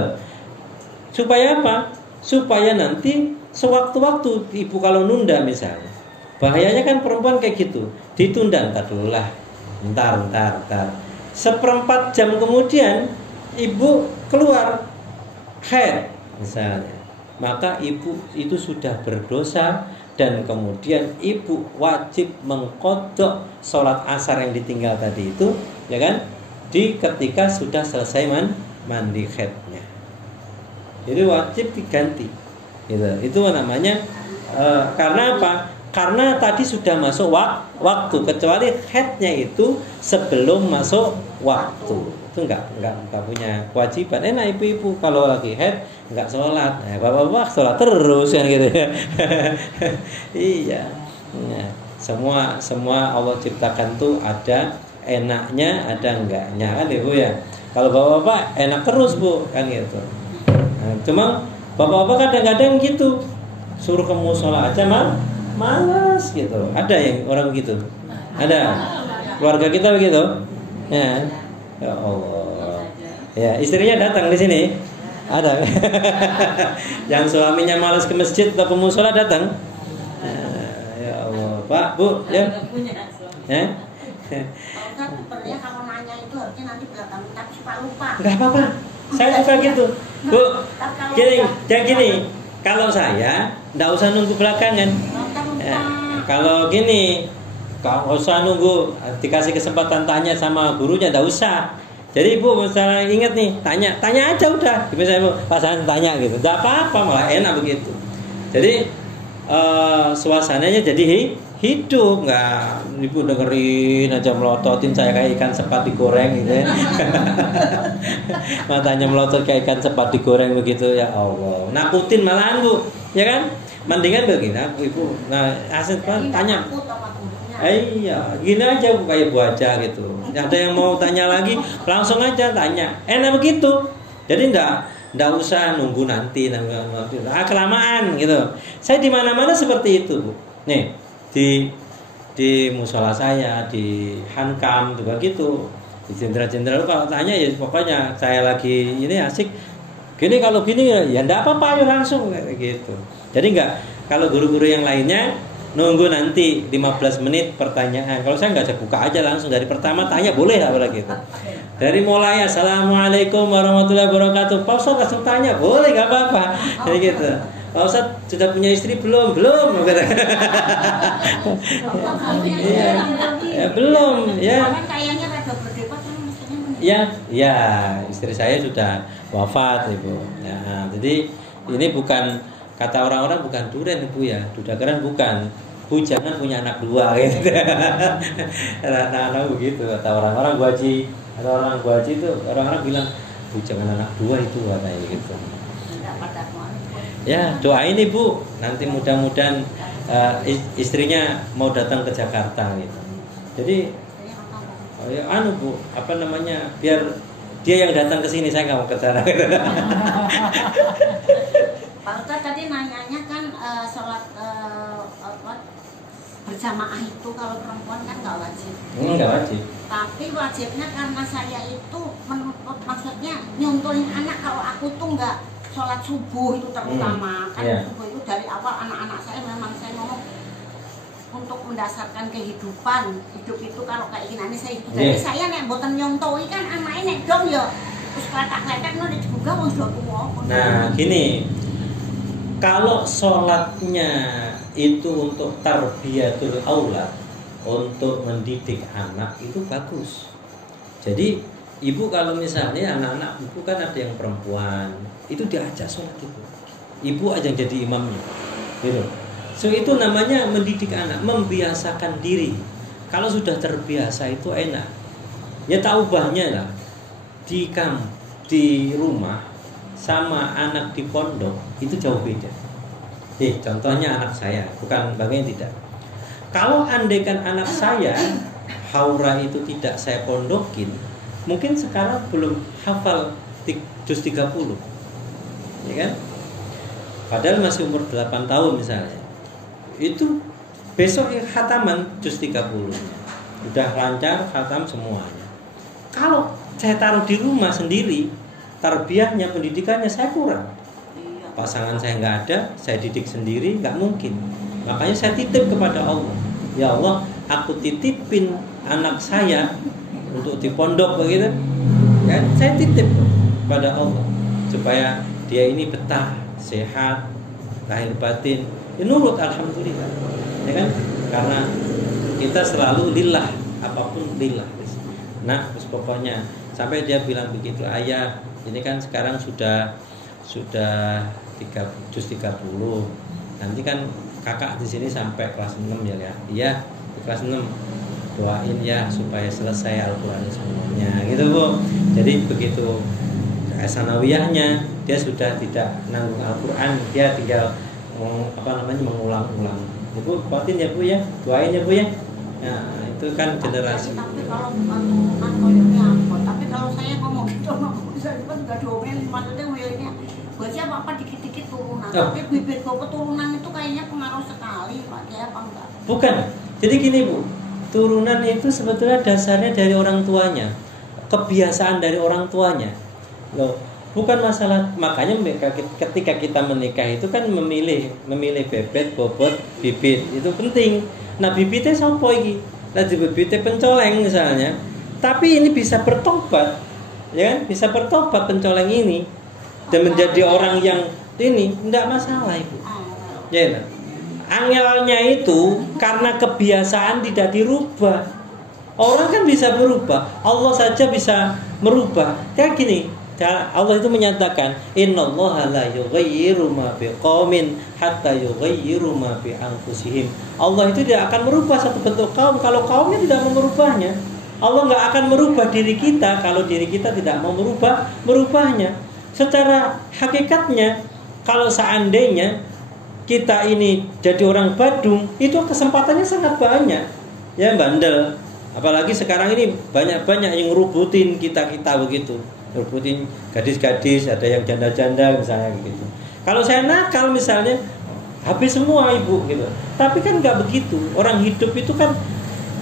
Supaya apa? Supaya nanti sewaktu-waktu ibu kalau nunda misalnya, bahayanya kan perempuan kayak gitu, ditunda, ntar dulu lah, ntar. Seperempat jam kemudian ibu keluar haid misalnya, maka ibu itu sudah berdosa. Dan kemudian ibu wajib mengqadha sholat asar yang ditinggal tadi itu, ya kan, di ketika sudah selesai mandi haidnya. Jadi wajib diganti. Gitu. Itu namanya karena apa? karena tadi sudah masuk waktu, kecuali haidnya itu sebelum masuk waktu. Itu enggak punya kewajiban. Enak ibu-ibu kalau lagi haid enggak sholat, bapak-bapak sholat terus kan gitu ya. Iya. Nah, semua Allah ciptakan tuh ada enaknya, ada enggaknya kan ibu ya. Kalau bapak-bapak enak terus bu kan gitu. Nah, cuma bapak-bapak kadang-kadang gitu, suruh ke musola aja malas gitu. Ada yang orang begitu? Ada. Keluarga kita begitu? Ya. Ya Allah. Ya, istrinya datang di sini. Ada. Yang suaminya malas ke masjid atau ke musola datang. Ya Allah. Pak, Bu, ya. Sebenarnya kalau nanya itu harusnya nanti belakang, tapi suka lupa. Enggak apa-apa. Saya suka gitu. Bu, gini. Kalau saya enggak usah nunggu belakangan. Kalau gini, kalau usah nunggu dikasih kesempatan tanya sama gurunya, enggak usah. Jadi ibu misalnya ingat nih, tanya aja udah. Misalnya ibu pasangan tanya gitu, enggak apa-apa, malah enak begitu. Jadi suasananya jadi hidup, nggak ibu dengerin aja melototin saya kayak ikan sepat digoreng gitu ya. Matanya melotot kayak ikan sepat digoreng begitu, ya Allah. Nakutin malahan bu, ya kan? Mendingan begini, ibu. Nah, asal tanya. Iya, gini aja bu, kayak bu aja gitu. Ada yang mau tanya lagi, langsung aja tanya. Enak begitu. Jadi nggak usah nunggu nanti, kelamaan gitu. Saya di mana-mana seperti itu bu. Nih di musola saya, di Hankam juga gitu. Di jenderal-jenderal kalau tanya ya pokoknya saya lagi ini asik. Gini kalau gini ya enggak apa-apa ayo langsung kayak gitu. Jadi enggak, kalau guru-guru yang lainnya nunggu nanti 15 menit pertanyaan. Kalau saya enggak, saya buka aja langsung dari pertama tanya boleh enggak boleh gitu. Dari mulai Assalamualaikum warahmatullahi wabarakatuh. Pak Ustaz langsung tanya, boleh enggak apa-apa. Kayak gitu. Pak Ustaz sudah punya istri belum? Belum. Ya, belum ya. Ya, istri saya sudah wafat ibu. Ya, jadi ini bukan kata orang-orang bukan duren ibu ya, dudageran bukan. Bu jangan punya anak dua gitu. Anak-anak begitu kata orang-orang Bu Haji. Ada orang Bu Haji itu orang-orang bilang bu jangan anak dua itu katanya gitu. Ya doain ibu nanti mudah-mudahan istrinya mau datang ke Jakarta gitu. Jadi bu apa namanya biar dia yang datang ke sini, saya nggak mau ke sana. Pak Ustaz tadi nanyanya kan sholat berjamaah itu kalau perempuan kan nggak wajib. Nggak wajib. Tapi wajibnya karena saya itu maksudnya nyuntulin anak, kalau aku tuh nggak sholat subuh itu terutama kan subuh itu dari awal anak-anak saya memang saya ngomong untuk mendasarkan kehidupan hidup itu kalau kayak gini saya itu jadi saya nek mboten nyontoi kan anaknya nek dong ya terus kletak-kletak no dibuka wong tuwa. Nah gini, kalau sholatnya itu untuk tarbiyatul aulad, untuk mendidik anak itu bagus. Jadi ibu kalau misalnya anak-anak ibu kan ada yang perempuan, itu diajak sholat itu. Ibu aja yang jadi imamnya, gitu. So itu namanya mendidik anak, membiasakan diri. Kalau sudah terbiasa itu enak. Ya tak ubahnya lah. Di rumah sama anak di pondok itu jauh beda. Contohnya anak saya, bukan bagaimana tidak. Kalau andaikan anak saya haura itu tidak saya pondokin, mungkin sekarang belum hafal juz 30. Ya kan? Padahal masih umur 8 tahun misalnya. Itu besok khataman juz 30. Udah lancar khatam semuanya. Kalau saya taruh di rumah sendiri, tarbiyahnya, pendidikannya saya kurang. Pasangan saya nggak ada, saya didik sendiri nggak mungkin. Makanya saya titip kepada Allah. Ya Allah, aku titipin anak saya untuk di pondok begitu. Ya, saya titip kepada Allah supaya dia ini betah, sehat, lahir batin, ya nurut alhamdulillah. Ya kan? Karena kita selalu lillah, apapun lillah. Nah, terus pokoknya sampai dia bilang begitu, ayah, ini kan sekarang sudah juz 30. Nanti kan kakak di sini sampai kelas 6 ya. Iya, di kelas 6. Doain ya supaya selesai Al-Qur'an semuanya gitu Bu. Jadi begitu sanawiyahnya dia sudah tidak nanggung Al-Qur'an, dia tinggal mengulang-ulang. Ibu kuatin ya Bu ya, doain ya Bu ya. Nah, itu kan generasi. Tapi kalau bukan turunan koyoknya apa? Tapi kalau saya ngomong gitu, saya kan nggak diomelin, maksudnya wilnya buat siapa apa dikit-dikit turunan. Tapi bibit keturunan itu kayaknya pengaruh sekali, Pak. Ya apa enggak? Bukan. Jadi gini Bu, turunan itu sebetulnya dasarnya dari orang tuanya, kebiasaan dari orang tuanya. Loh, bukan masalah. Makanya ketika kita menikah itu kan memilih bebet, bobot, bibit itu penting. Nah bibitnya sopo iki? Nah bibitnya pencoleng misalnya. Tapi ini bisa bertobat, ya kan? Bisa bertobat pencoleng ini dan menjadi orang yang ini tidak masalah Ibu. Ya kan? Angelnya itu karena kebiasaan tidak dirubah. Orang kan bisa berubah, Allah saja bisa merubah. Kayak gini, Allah itu menyatakan, innallaha la yughayyiru ma biqaumin hatta yughayyiru ma bi anfusihim. Allah itu tidak akan merubah satu bentuk kaum kalau kaumnya tidak mau merubahnya. Allah nggak akan merubah diri kita kalau diri kita tidak mau merubahnya. Secara hakikatnya, kalau seandainya kita ini jadi orang Badung, itu kesempatannya sangat banyak. Ya bandel. Apalagi sekarang ini banyak-banyak yang ngerubutin kita begitu. Ngerubutin gadis-gadis, ada yang janda-janda misalnya gitu. Kalau saya nakal misalnya, habis semua Ibu gitu. Tapi kan nggak begitu. Orang hidup itu kan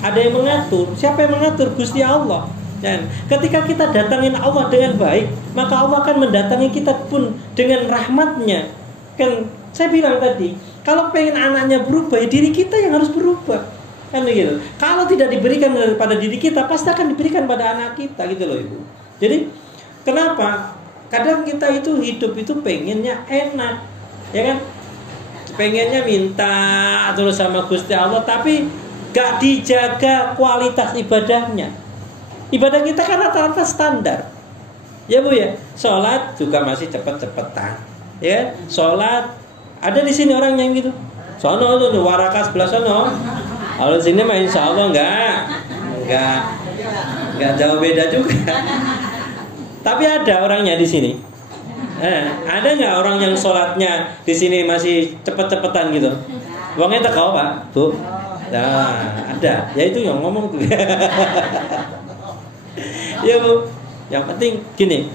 ada yang mengatur. Siapa yang mengatur? Gusti Allah. Dan ketika kita datangin Allah dengan baik, maka Allah akan mendatangi kita pun dengan rahmatnya. Kan saya bilang tadi, kalau pengen anaknya berubah, ya diri kita yang harus berubah, kan begitu. Kalau tidak diberikan pada diri kita, pasti akan diberikan pada anak kita, gitu loh Ibu. Jadi kenapa? Kadang kita itu hidup itu pengennya enak, ya kan? Pengennya minta terus sama Gusti Allah, tapi gak dijaga kualitas ibadahnya. Ibadah kita kan rata-rata standar, ya Bu ya. Sholat juga masih cepet-cepetan, ya. Sholat ada di sini orang yang gitu. Sono tuh Warakas sebelah sono. Kalau di sini mah insya Allah enggak jauh beda juga. Tapi ada orangnya di sini. Ada nggak orang yang sholatnya di sini masih cepet-cepetan gitu? Uangnya tekau Pak, Bu. Nah, ada. Ya itu yang ngomong tuh. Ya Bu. Yang penting gini.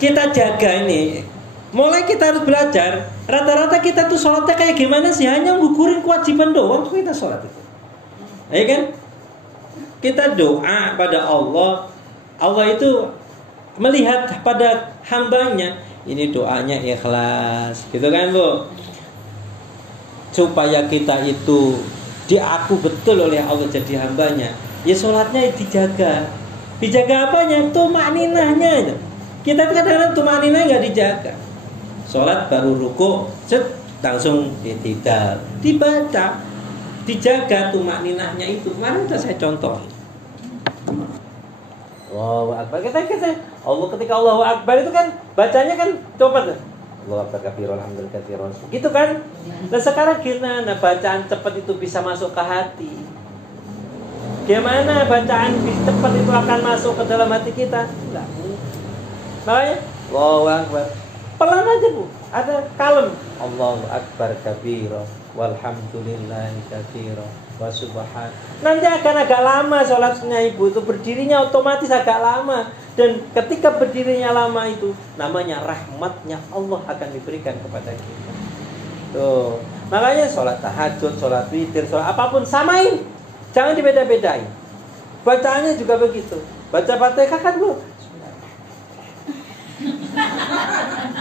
Kita jaga ini. Mulai kita harus belajar. Rata-rata kita tuh sholatnya kayak gimana sih? Hanya ngukurin kewajiban doang kok kita sholat itu. Ya kan? Kita doa pada Allah. Allah itu melihat pada hambanya. Ini doanya ikhlas, gitu kan Bu? Supaya kita itu diaku betul oleh Allah jadi hambanya. Ya sholatnya dijaga. Dijaga apanya? Tumakninahnya itu. Kita kadang-kadang tumakninahnya nggak dijaga. Sholat baru ruku, langsung i'tidal, dibaca, dijaga tumakninahnya itu. Kemarin sudah saya contoh. Allahu Akbar. Kita Allah ketika Allahu Akbar itu kan bacanya kan coba tuh. Allahu Akbar katsiran, alhamdulillah katsiran. Gitu kan? Nah sekarang gimana bacaan cepat itu bisa masuk ke hati? Gimana bacaan cepat itu akan masuk ke dalam hati kita? Enggak. Makanya Allahu Akbar. Pelan aja Bu, ada kalem. Allahu Akbar kabira, walhamdulillahi katsira, wa subhan. Nanti akan agak lama sholatnya Ibu itu berdirinya otomatis agak lama. Dan ketika berdirinya lama itu namanya rahmatnya Allah akan diberikan kepada kita. Tuh, makanya sholat tahajud, sholat witir, sholat apapun samain, jangan dibeda-bedain. Bacaannya juga begitu. Baca Fatihah kan Bu.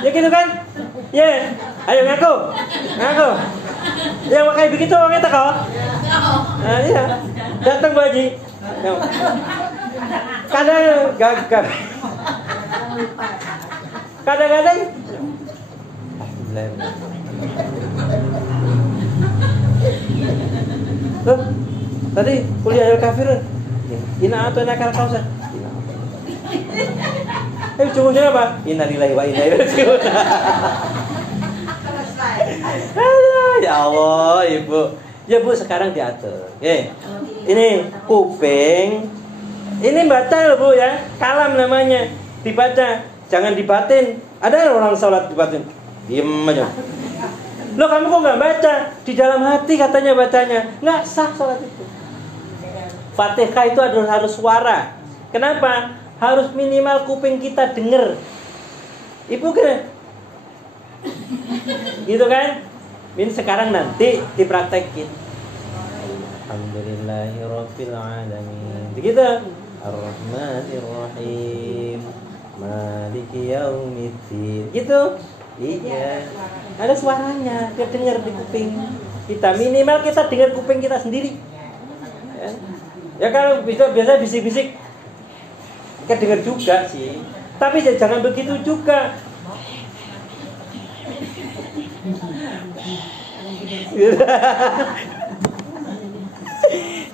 Ya gitu kan? Ya, ayo ngaku. Ya kayak begitu orangnya tak kau? Nah, iya. Datang Bu Haji. Kadang-kadang. Tuh, tadi kuliah al-kafirun. Ina atau nakal kausa. Ujung-ujungnya apa? Innalillahi wa inna ilaihi raji'un. Ya Ya Allah, Ibu. Ya Bu, sekarang diatur. Oke. Ini kuping. Ini baca loh Bu ya. Kalam namanya. Dibaca. Jangan dibatin. Ada orang sholat dibatin. Diem aja. Loh kamu kok nggak baca? Di dalam hati katanya bacanya. Nggak sah sholat itu. Fatihah itu harus suara. Kenapa? Harus minimal kuping kita denger. Ibu kira gitu kan? Ini sekarang nanti dipraktekin. Alhamdulillahirabbil alamin. Begitu. Ar-Rahmanir-Rahim. Maliki yaumiddin. Gitu. Iya. Ada suaranya, kita dengar di kuping kita. Minimal kita dengar kuping kita sendiri. Ya kalau bisa biasa bisik-bisik kita dengar juga sih. Tapi jangan begitu juga.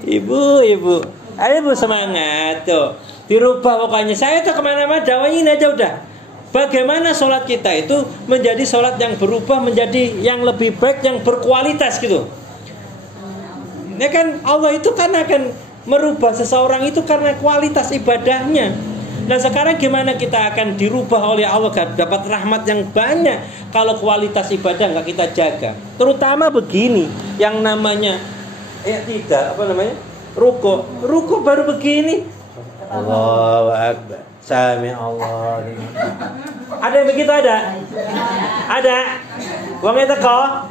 Ibu, ayo Bu semangat tuh. Dirubah pokoknya. Saya tuh kemana-mana dawain aja udah. Bagaimana sholat kita itu menjadi sholat yang berubah menjadi yang lebih baik, yang berkualitas gitu. Ya kan Allah itu kan akan merubah seseorang itu karena kualitas ibadahnya. Nah sekarang gimana kita akan dirubah oleh Allah, dapat rahmat yang banyak kalau kualitas ibadah nggak kita jaga. Terutama begini, yang namanya tidak ruko baru begini. Allahu Akbar. Sami Allah. Ada yang begitu ada? Ada. Uangnya teko.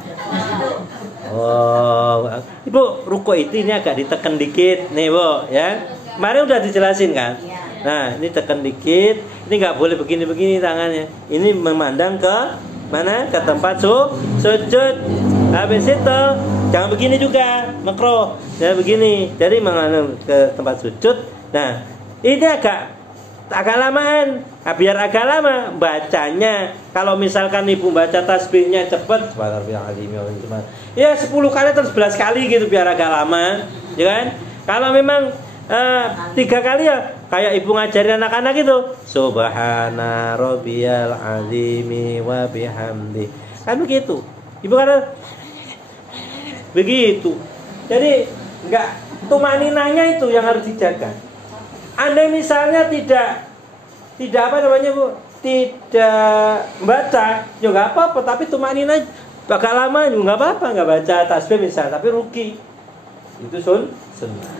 Oh, Ibu, ruko itu ini agak ditekan dikit nih, Bu, ya. Kemarin udah dijelasin kan? Nah, ini tekan dikit. Ini nggak boleh begini-begini tangannya. Ini memandang ke mana? Ke tempat sujud. Habis itu jangan begini juga, makro. Jangan begini. Jadi menghadap ke tempat sujud. Nah, ini agak lamaan. Nah, biar agak lama bacanya. Kalau misalkan Ibu baca tasbihnya cepat, ya 10 kali atau 11 kali gitu biar agak lama, ya kan? Kalau memang 3 kali ya kayak Ibu ngajarin anak-anak itu, Subhana rabbiyal azimi wa bihamdi. Kan begitu. Ibu kata begitu. Jadi enggak, tumaninanya itu yang harus dijaga. Anda misalnya tidak apa namanya Bu, tidak baca, ya nggak apa-apa, tapi tumaninah agak lama juga nggak apa-apa, nggak baca tasbih misal, tapi rugi. Itu sunnah.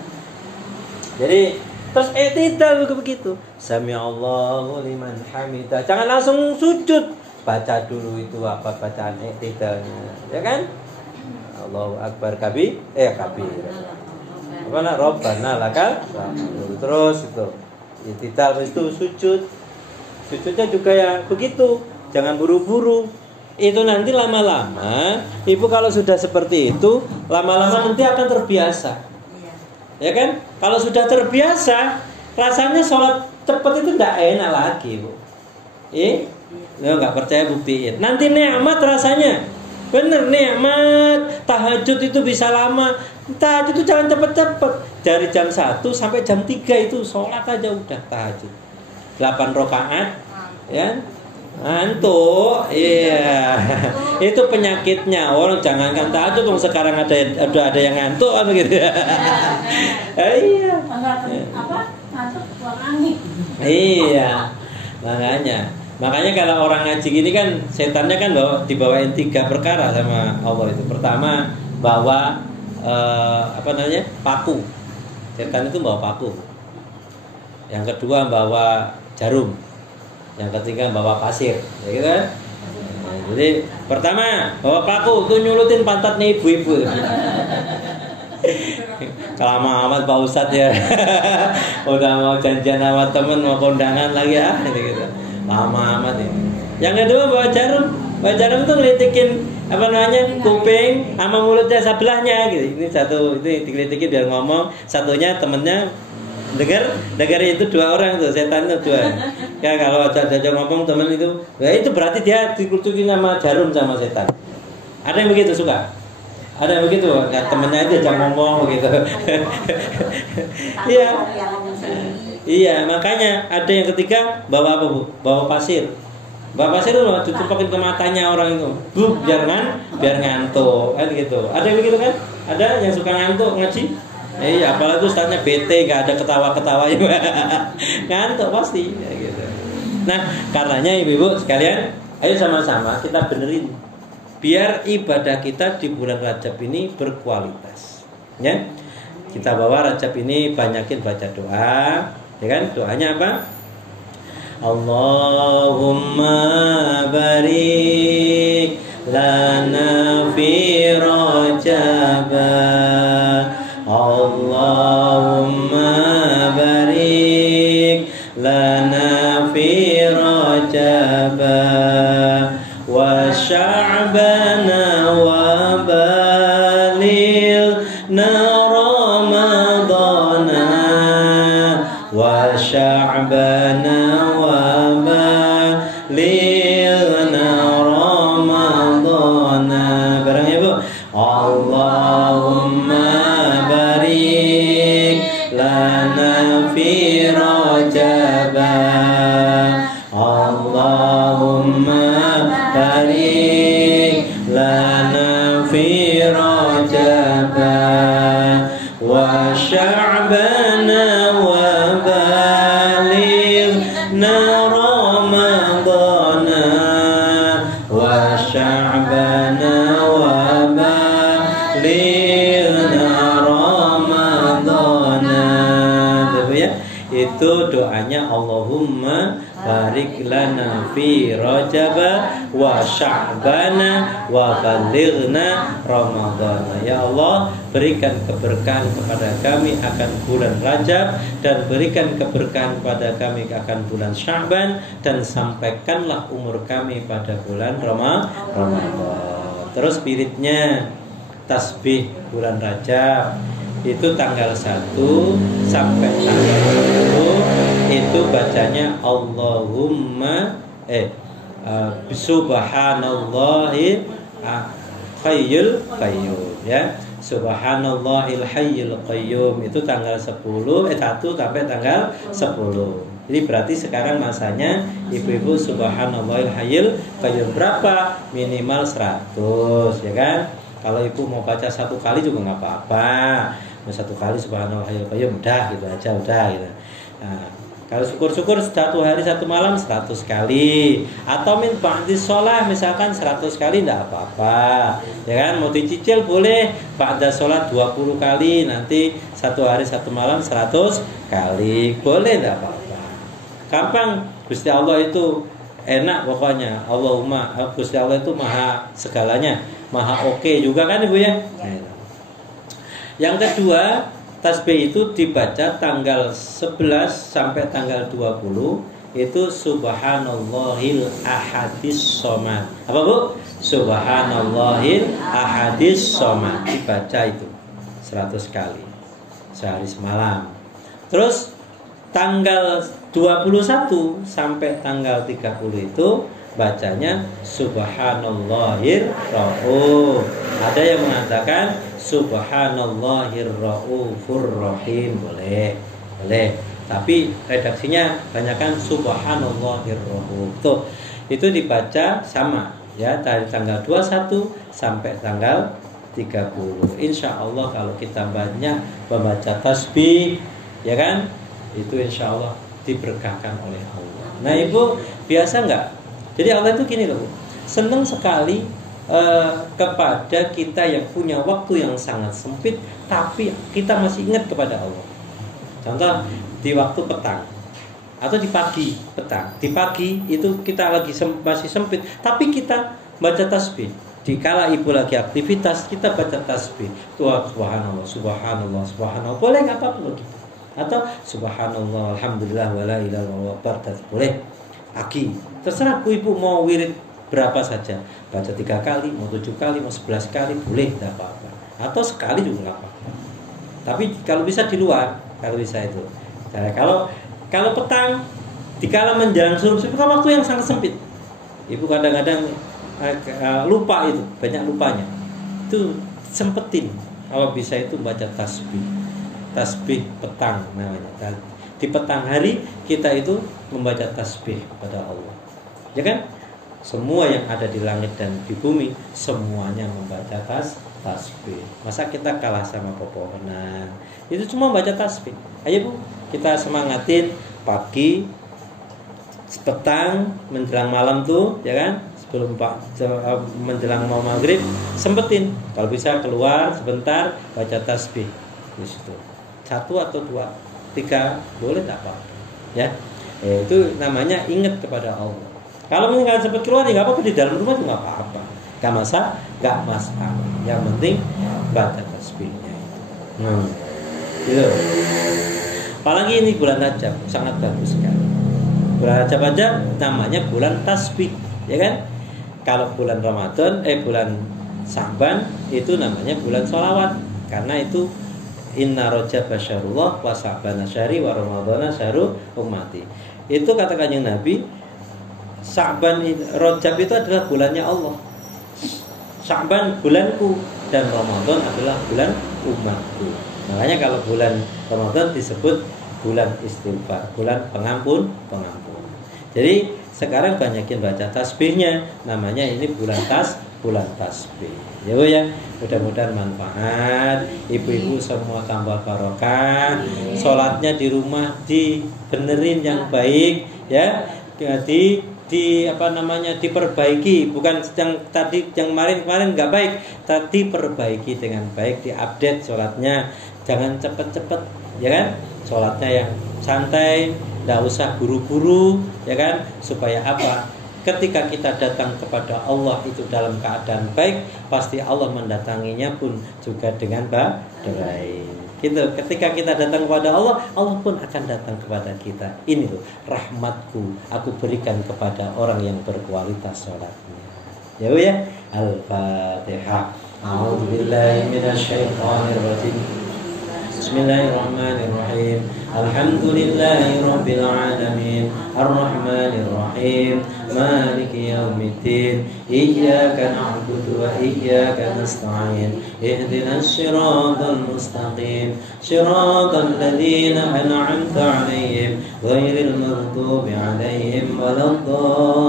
Jadi terus tidak begitu. Sami'allahu liman hamidah. Jangan langsung sujud. Baca dulu itu apa bacaan i'tidalnya. Ya kan? Allahu akbar kabir. Apa nak Rabbana lakal. Terus itu. I'tidal itu sujud. Sujudnya juga ya begitu. Jangan buru-buru. Itu nanti lama-lama Ibu kalau sudah seperti itu, lama-lama nanti akan terbiasa. Ya kan? Kalau sudah terbiasa, rasanya sholat cepat itu tidak enak lagi, Bu. Lo nggak percaya buktiin. Nanti nikmat rasanya, bener nikmat. Tahajud itu bisa lama. Tahajud itu jangan cepet-cepet. Dari jam 1 sampai jam 3 itu sholat aja udah tahajud. 8 rakaat, ya. Ngantuk, iya. Itu penyakitnya. Orang jangankan tahajud, dong sekarang ada yang ngantuk apa gitu. Iya. Ngantuk buang angin. Iya. Makanya kalau orang ngaji gini kan setannya kan dibawain 3 perkara sama Allah itu. Pertama bawa paku. Setan itu bawa paku. Yang kedua bawa jarum. Yang ketiga bawa pasir, ya gitu kan? Nah, jadi pertama bawa paku tuh nyulutin pantatnya ibu-ibu. Kelama amat Pak Ustadz ya. Udah mau janjian sama temen mau kondangan lagi ya, gitu. Lama amat ya. Yang kedua bawa jarum. Bawa jarum tuh ngelitikin kuping sama mulutnya sebelahnya gitu. Ini satu itu digelitikin biar ngomong, satunya temennya dengar itu 2 orang tuh, setan itu 2. Ya kalau ada ngomong teman itu, ya itu berarti dia dikutukin sama jarum sama setan. Ada yang begitu suka? Ada yang begitu? Ya, temennya itu jangan ngomong begitu. Iya. Iya, makanya ada yang ketiga bawa apa, Bu? Bawa pasir. Mbak Pasir itu ditumpakin ke matanya orang itu, biar ngantuk, kan gitu. Ada yang begitu kan? Ada yang suka ngantuk ngaji? Iya, apalagi ustaznya bete, gak ada ketawa-ketawa juga, ngantuk pasti. Ya, gitu. Nah, karenanya ibu-ibu sekalian, ayo sama-sama kita benerin, biar ibadah kita di bulan Rajab ini berkualitas. Ya, kita bawa Rajab ini banyakin baca doa, ya kan? Doanya apa? Allahumma barik lana fi Rajab, Allahumma barik lana fi Rajab wa sya'bana wa balilna Ramadana wa sya'bana Allahumma barik lana fi Rajab, Allahumma barik lana fi Rajab wa sya'bana wa balighna Ramadana wa sya'bana wa balighna Ramadana. Itu doanya Allahumma barik lana fi Rajab wa sya'bana wa balighna Ramadana. Ya Allah, berikan keberkahan kepada kami akan bulan Rajab, dan berikan keberkahan kepada kami akan bulan Sya'ban, dan sampaikanlah umur kami pada bulan Ramadan. Terus spiritnya tasbih bulan Rajab itu tanggal 1 sampai tanggal 10 itu bacanya Allahumma subhanallahil hayyul qayyum, ya. Subhanallahil hayyul qayyum itu tanggal 1 sampai tanggal 10. Jadi berarti sekarang masanya ibu-ibu subhanallahil hayyul qayyum berapa? Minimal 100, ya kan? Kalau ibu mau baca 1 kali juga nggak apa-apa. Mau 1 kali subhanallahil hayyul qayyum udah gitu aja, udah gitu. Nah, kalau syukur-syukur 1 hari 1 malam 100 kali, atau min ba'di sholat misalkan 100 kali enggak apa-apa, ya kan? Mau dicicil boleh ba'da sholat 20 kali, nanti 1 hari 1 malam 100 kali, boleh enggak apa-apa. Gampang, Gusti Allah itu enak pokoknya. Allahumma, Gusti Allah itu maha segalanya, maha oke juga kan ibu ya. Nah, yang kedua, tasbih itu dibaca tanggal 11 sampai tanggal 20 itu subhanallahil ahadis somad. Apa bu? Subhanallahil ahadis somad, dibaca itu 100 kali sehari semalam. Terus tanggal 21 sampai tanggal 30 itu bacanya subhanallahir rauf. Ada yang mengatakan subhanallahir raufur rahim, boleh. Tapi redaksinya banyakkan subhanallahir rauf. Tuh, itu dibaca sama ya dari tanggal 21 sampai tanggal 30. Insya Allah kalau kita banyak membaca tasbih, ya kan, itu insya Allah diberkahkan oleh Allah. Nah ibu biasa nggak? Jadi Allah itu gini loh, senang sekali kepada kita yang punya waktu yang sangat sempit, tapi kita masih ingat kepada Allah. Contoh di waktu petang atau di pagi petang. Di pagi itu kita lagi masih sempit, tapi kita baca tasbih. Dikala ibu lagi aktivitas, kita baca tasbih. Tuhan subhanallah, subhanallah, subhanallah. Boleh nggak apa-apa gitu. Atau subhanallah, alhamdulillah, wala ilaha illallah, boleh. Pagi, terserah ibu mau wirid berapa saja, baca 3 kali, mau 7 kali, mau 11 kali, boleh, tidak apa-apa. Atau sekali juga nggak apa-apa. Tapi kalau bisa di luar, kalau bisa itu. Nah, kalau petang, dikala menjelang subuh kan waktu yang sangat sempit. Ibu kadang-kadang lupa itu, banyak lupanya. Itu sempetin. Kalau bisa itu baca tasbih petang namanya. Di petang hari kita itu membaca tasbih kepada Allah, ya kan? semua yang ada di langit dan di bumi semuanya membaca tasbih. Masa kita kalah sama pepohonan? Itu cuma baca tasbih. Ayo Bu, kita semangatin pagi, petang, menjelang malam tuh, ya kan? Sebelum menjelang mau maghrib, sempetin. Kalau bisa keluar sebentar, baca tasbih di situ. 1 atau 2, 3 boleh tak apa? Ya, itu namanya ingat kepada Allah. Kalau mungkin nggak sempat keluar, ya nggak apa-apa, di dalam rumah juga nggak apa-apa. Nggak masalah. Yang penting baca tasbihnya itu. Gitu. Apalagi ini bulan Rajab, sangat bagus sekali. Bulan Rajab aja namanya bulan tasbih, ya kan? Kalau bulan Ramadan, bulan Sya'ban itu namanya bulan sholawat, karena itu Inna Rajab syahrullah wa Sya'ban syahri wa Ramadhan syahru ummati. Itu kata Kanjeng Nabi, Sya'ban Rajab itu adalah bulannya Allah. Sya'ban bulanku dan Ramadan adalah bulan umatku. Makanya kalau bulan Ramadan disebut bulan istighfar, bulan pengampun. Jadi sekarang banyakin baca tasbihnya, namanya ini bulan tasbih. Ya Bu ya, mudah-mudahan manfaat. Ibu-ibu semua tambah barokah. Sholatnya di rumah dibenerin yang baik, ya. Diperbaiki, bukan yang kemarin nggak baik, tadi perbaiki dengan baik, diupdate sholatnya, jangan cepet-cepet, ya kan? Sholatnya yang santai, nggak usah buru-buru, ya kan? Supaya apa? Ketika kita datang kepada Allah itu dalam keadaan baik, pasti Allah mendatanginya pun juga dengan baik. Gitu. Ketika kita datang kepada Allah, Allah pun akan datang kepada kita. Ini loh rahmatku, aku berikan kepada orang yang berkualitas sholatnya. Ya Bu ya. Al-Fatihah. A'udzubillahi minasyaitonirrajim. Bismillahirrahmanirrahim. Alhamdulillahi rabbil alamin. Ar-Rahmanir Rahim. Maliki yaumiddin. Iyyaka na'budu wa iyyaka nasta'in. Ihdinas siratal mustaqim. Siratal ladzina an'amta 'alaihim ghairil maghdubi 'alaihim waladdallin.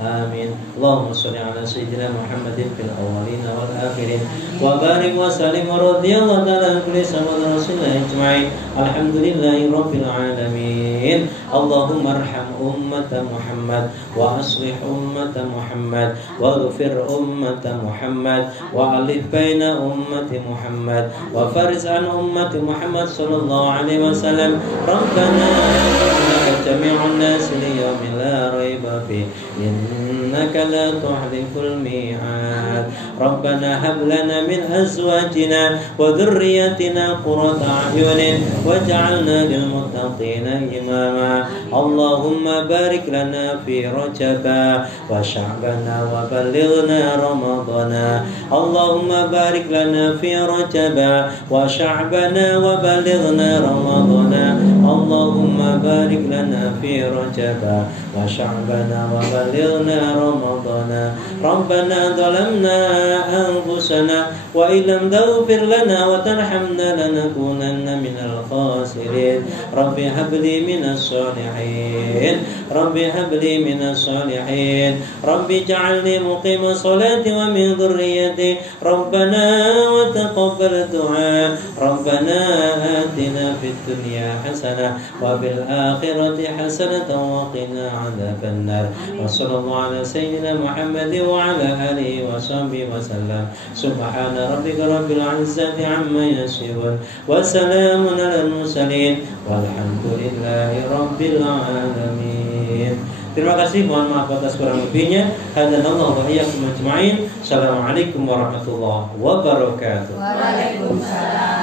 Amin. Allahumma shalli ala sayyidina Muhammadin fil awwalin wal akhirin wa barik wa sallim wa radhiyallahu ta'ala an kulli sahabatir rasulillah ajma'in. Alhamdulillahi rabbil alamin. Allahumma arham ummata Muhammad wa aslih ummata Muhammad wa ghfir ummata Muhammad wa alif baina ummati Muhammad wa fariz an ummati Muhammad sallallahu alaihi wasallam. Rabbana jami'un nas li yawmin la raiba fi innaka la tuhliful mi'ad. Rabbana hab lana min azwajina wa dhurriyyatina qurrata a'yunin waj'alna lil muttaqina imama. Allahumma barik lana fi Rajaba wa Sya'bana wa ballighna Ramadana. Allahumma barik lana fi Rajaba wa Sya'bana wa ballighna Ramadana. Allahumma barik lana fi Rajaba wa Sya'bana wa ballighna Ramadana. Rabbana zalamna anfusana wa illam taghfir lana wa tarhamna lanakunanna minal khasirin. Rabbi habli minas salihin. Rabbi habli minas salihin. Rabbi ja'alni muqima salati wa min dhurriyyati. Rabbana wa taqabbal du'a. Rabbana atina fid dunya hasanah wa bil akhirati hasanatan wa qina 'adzaban nar. Wa sallallahu ala sayyidina Muhammad wa ala alihi wa sahbihi wa sallam. Subhana rabbika rabbil 'izzati 'amma yasifun wa salamun 'alal mursalin walhamdulillahi rabbil alamin. Terima kasih, mohon maaf atas kurang lebihnya. Hadanallahu wa iyyakum ajma'in. Assalamualaikum warahmatullahi wabarakatuh. Waalaikumsalam.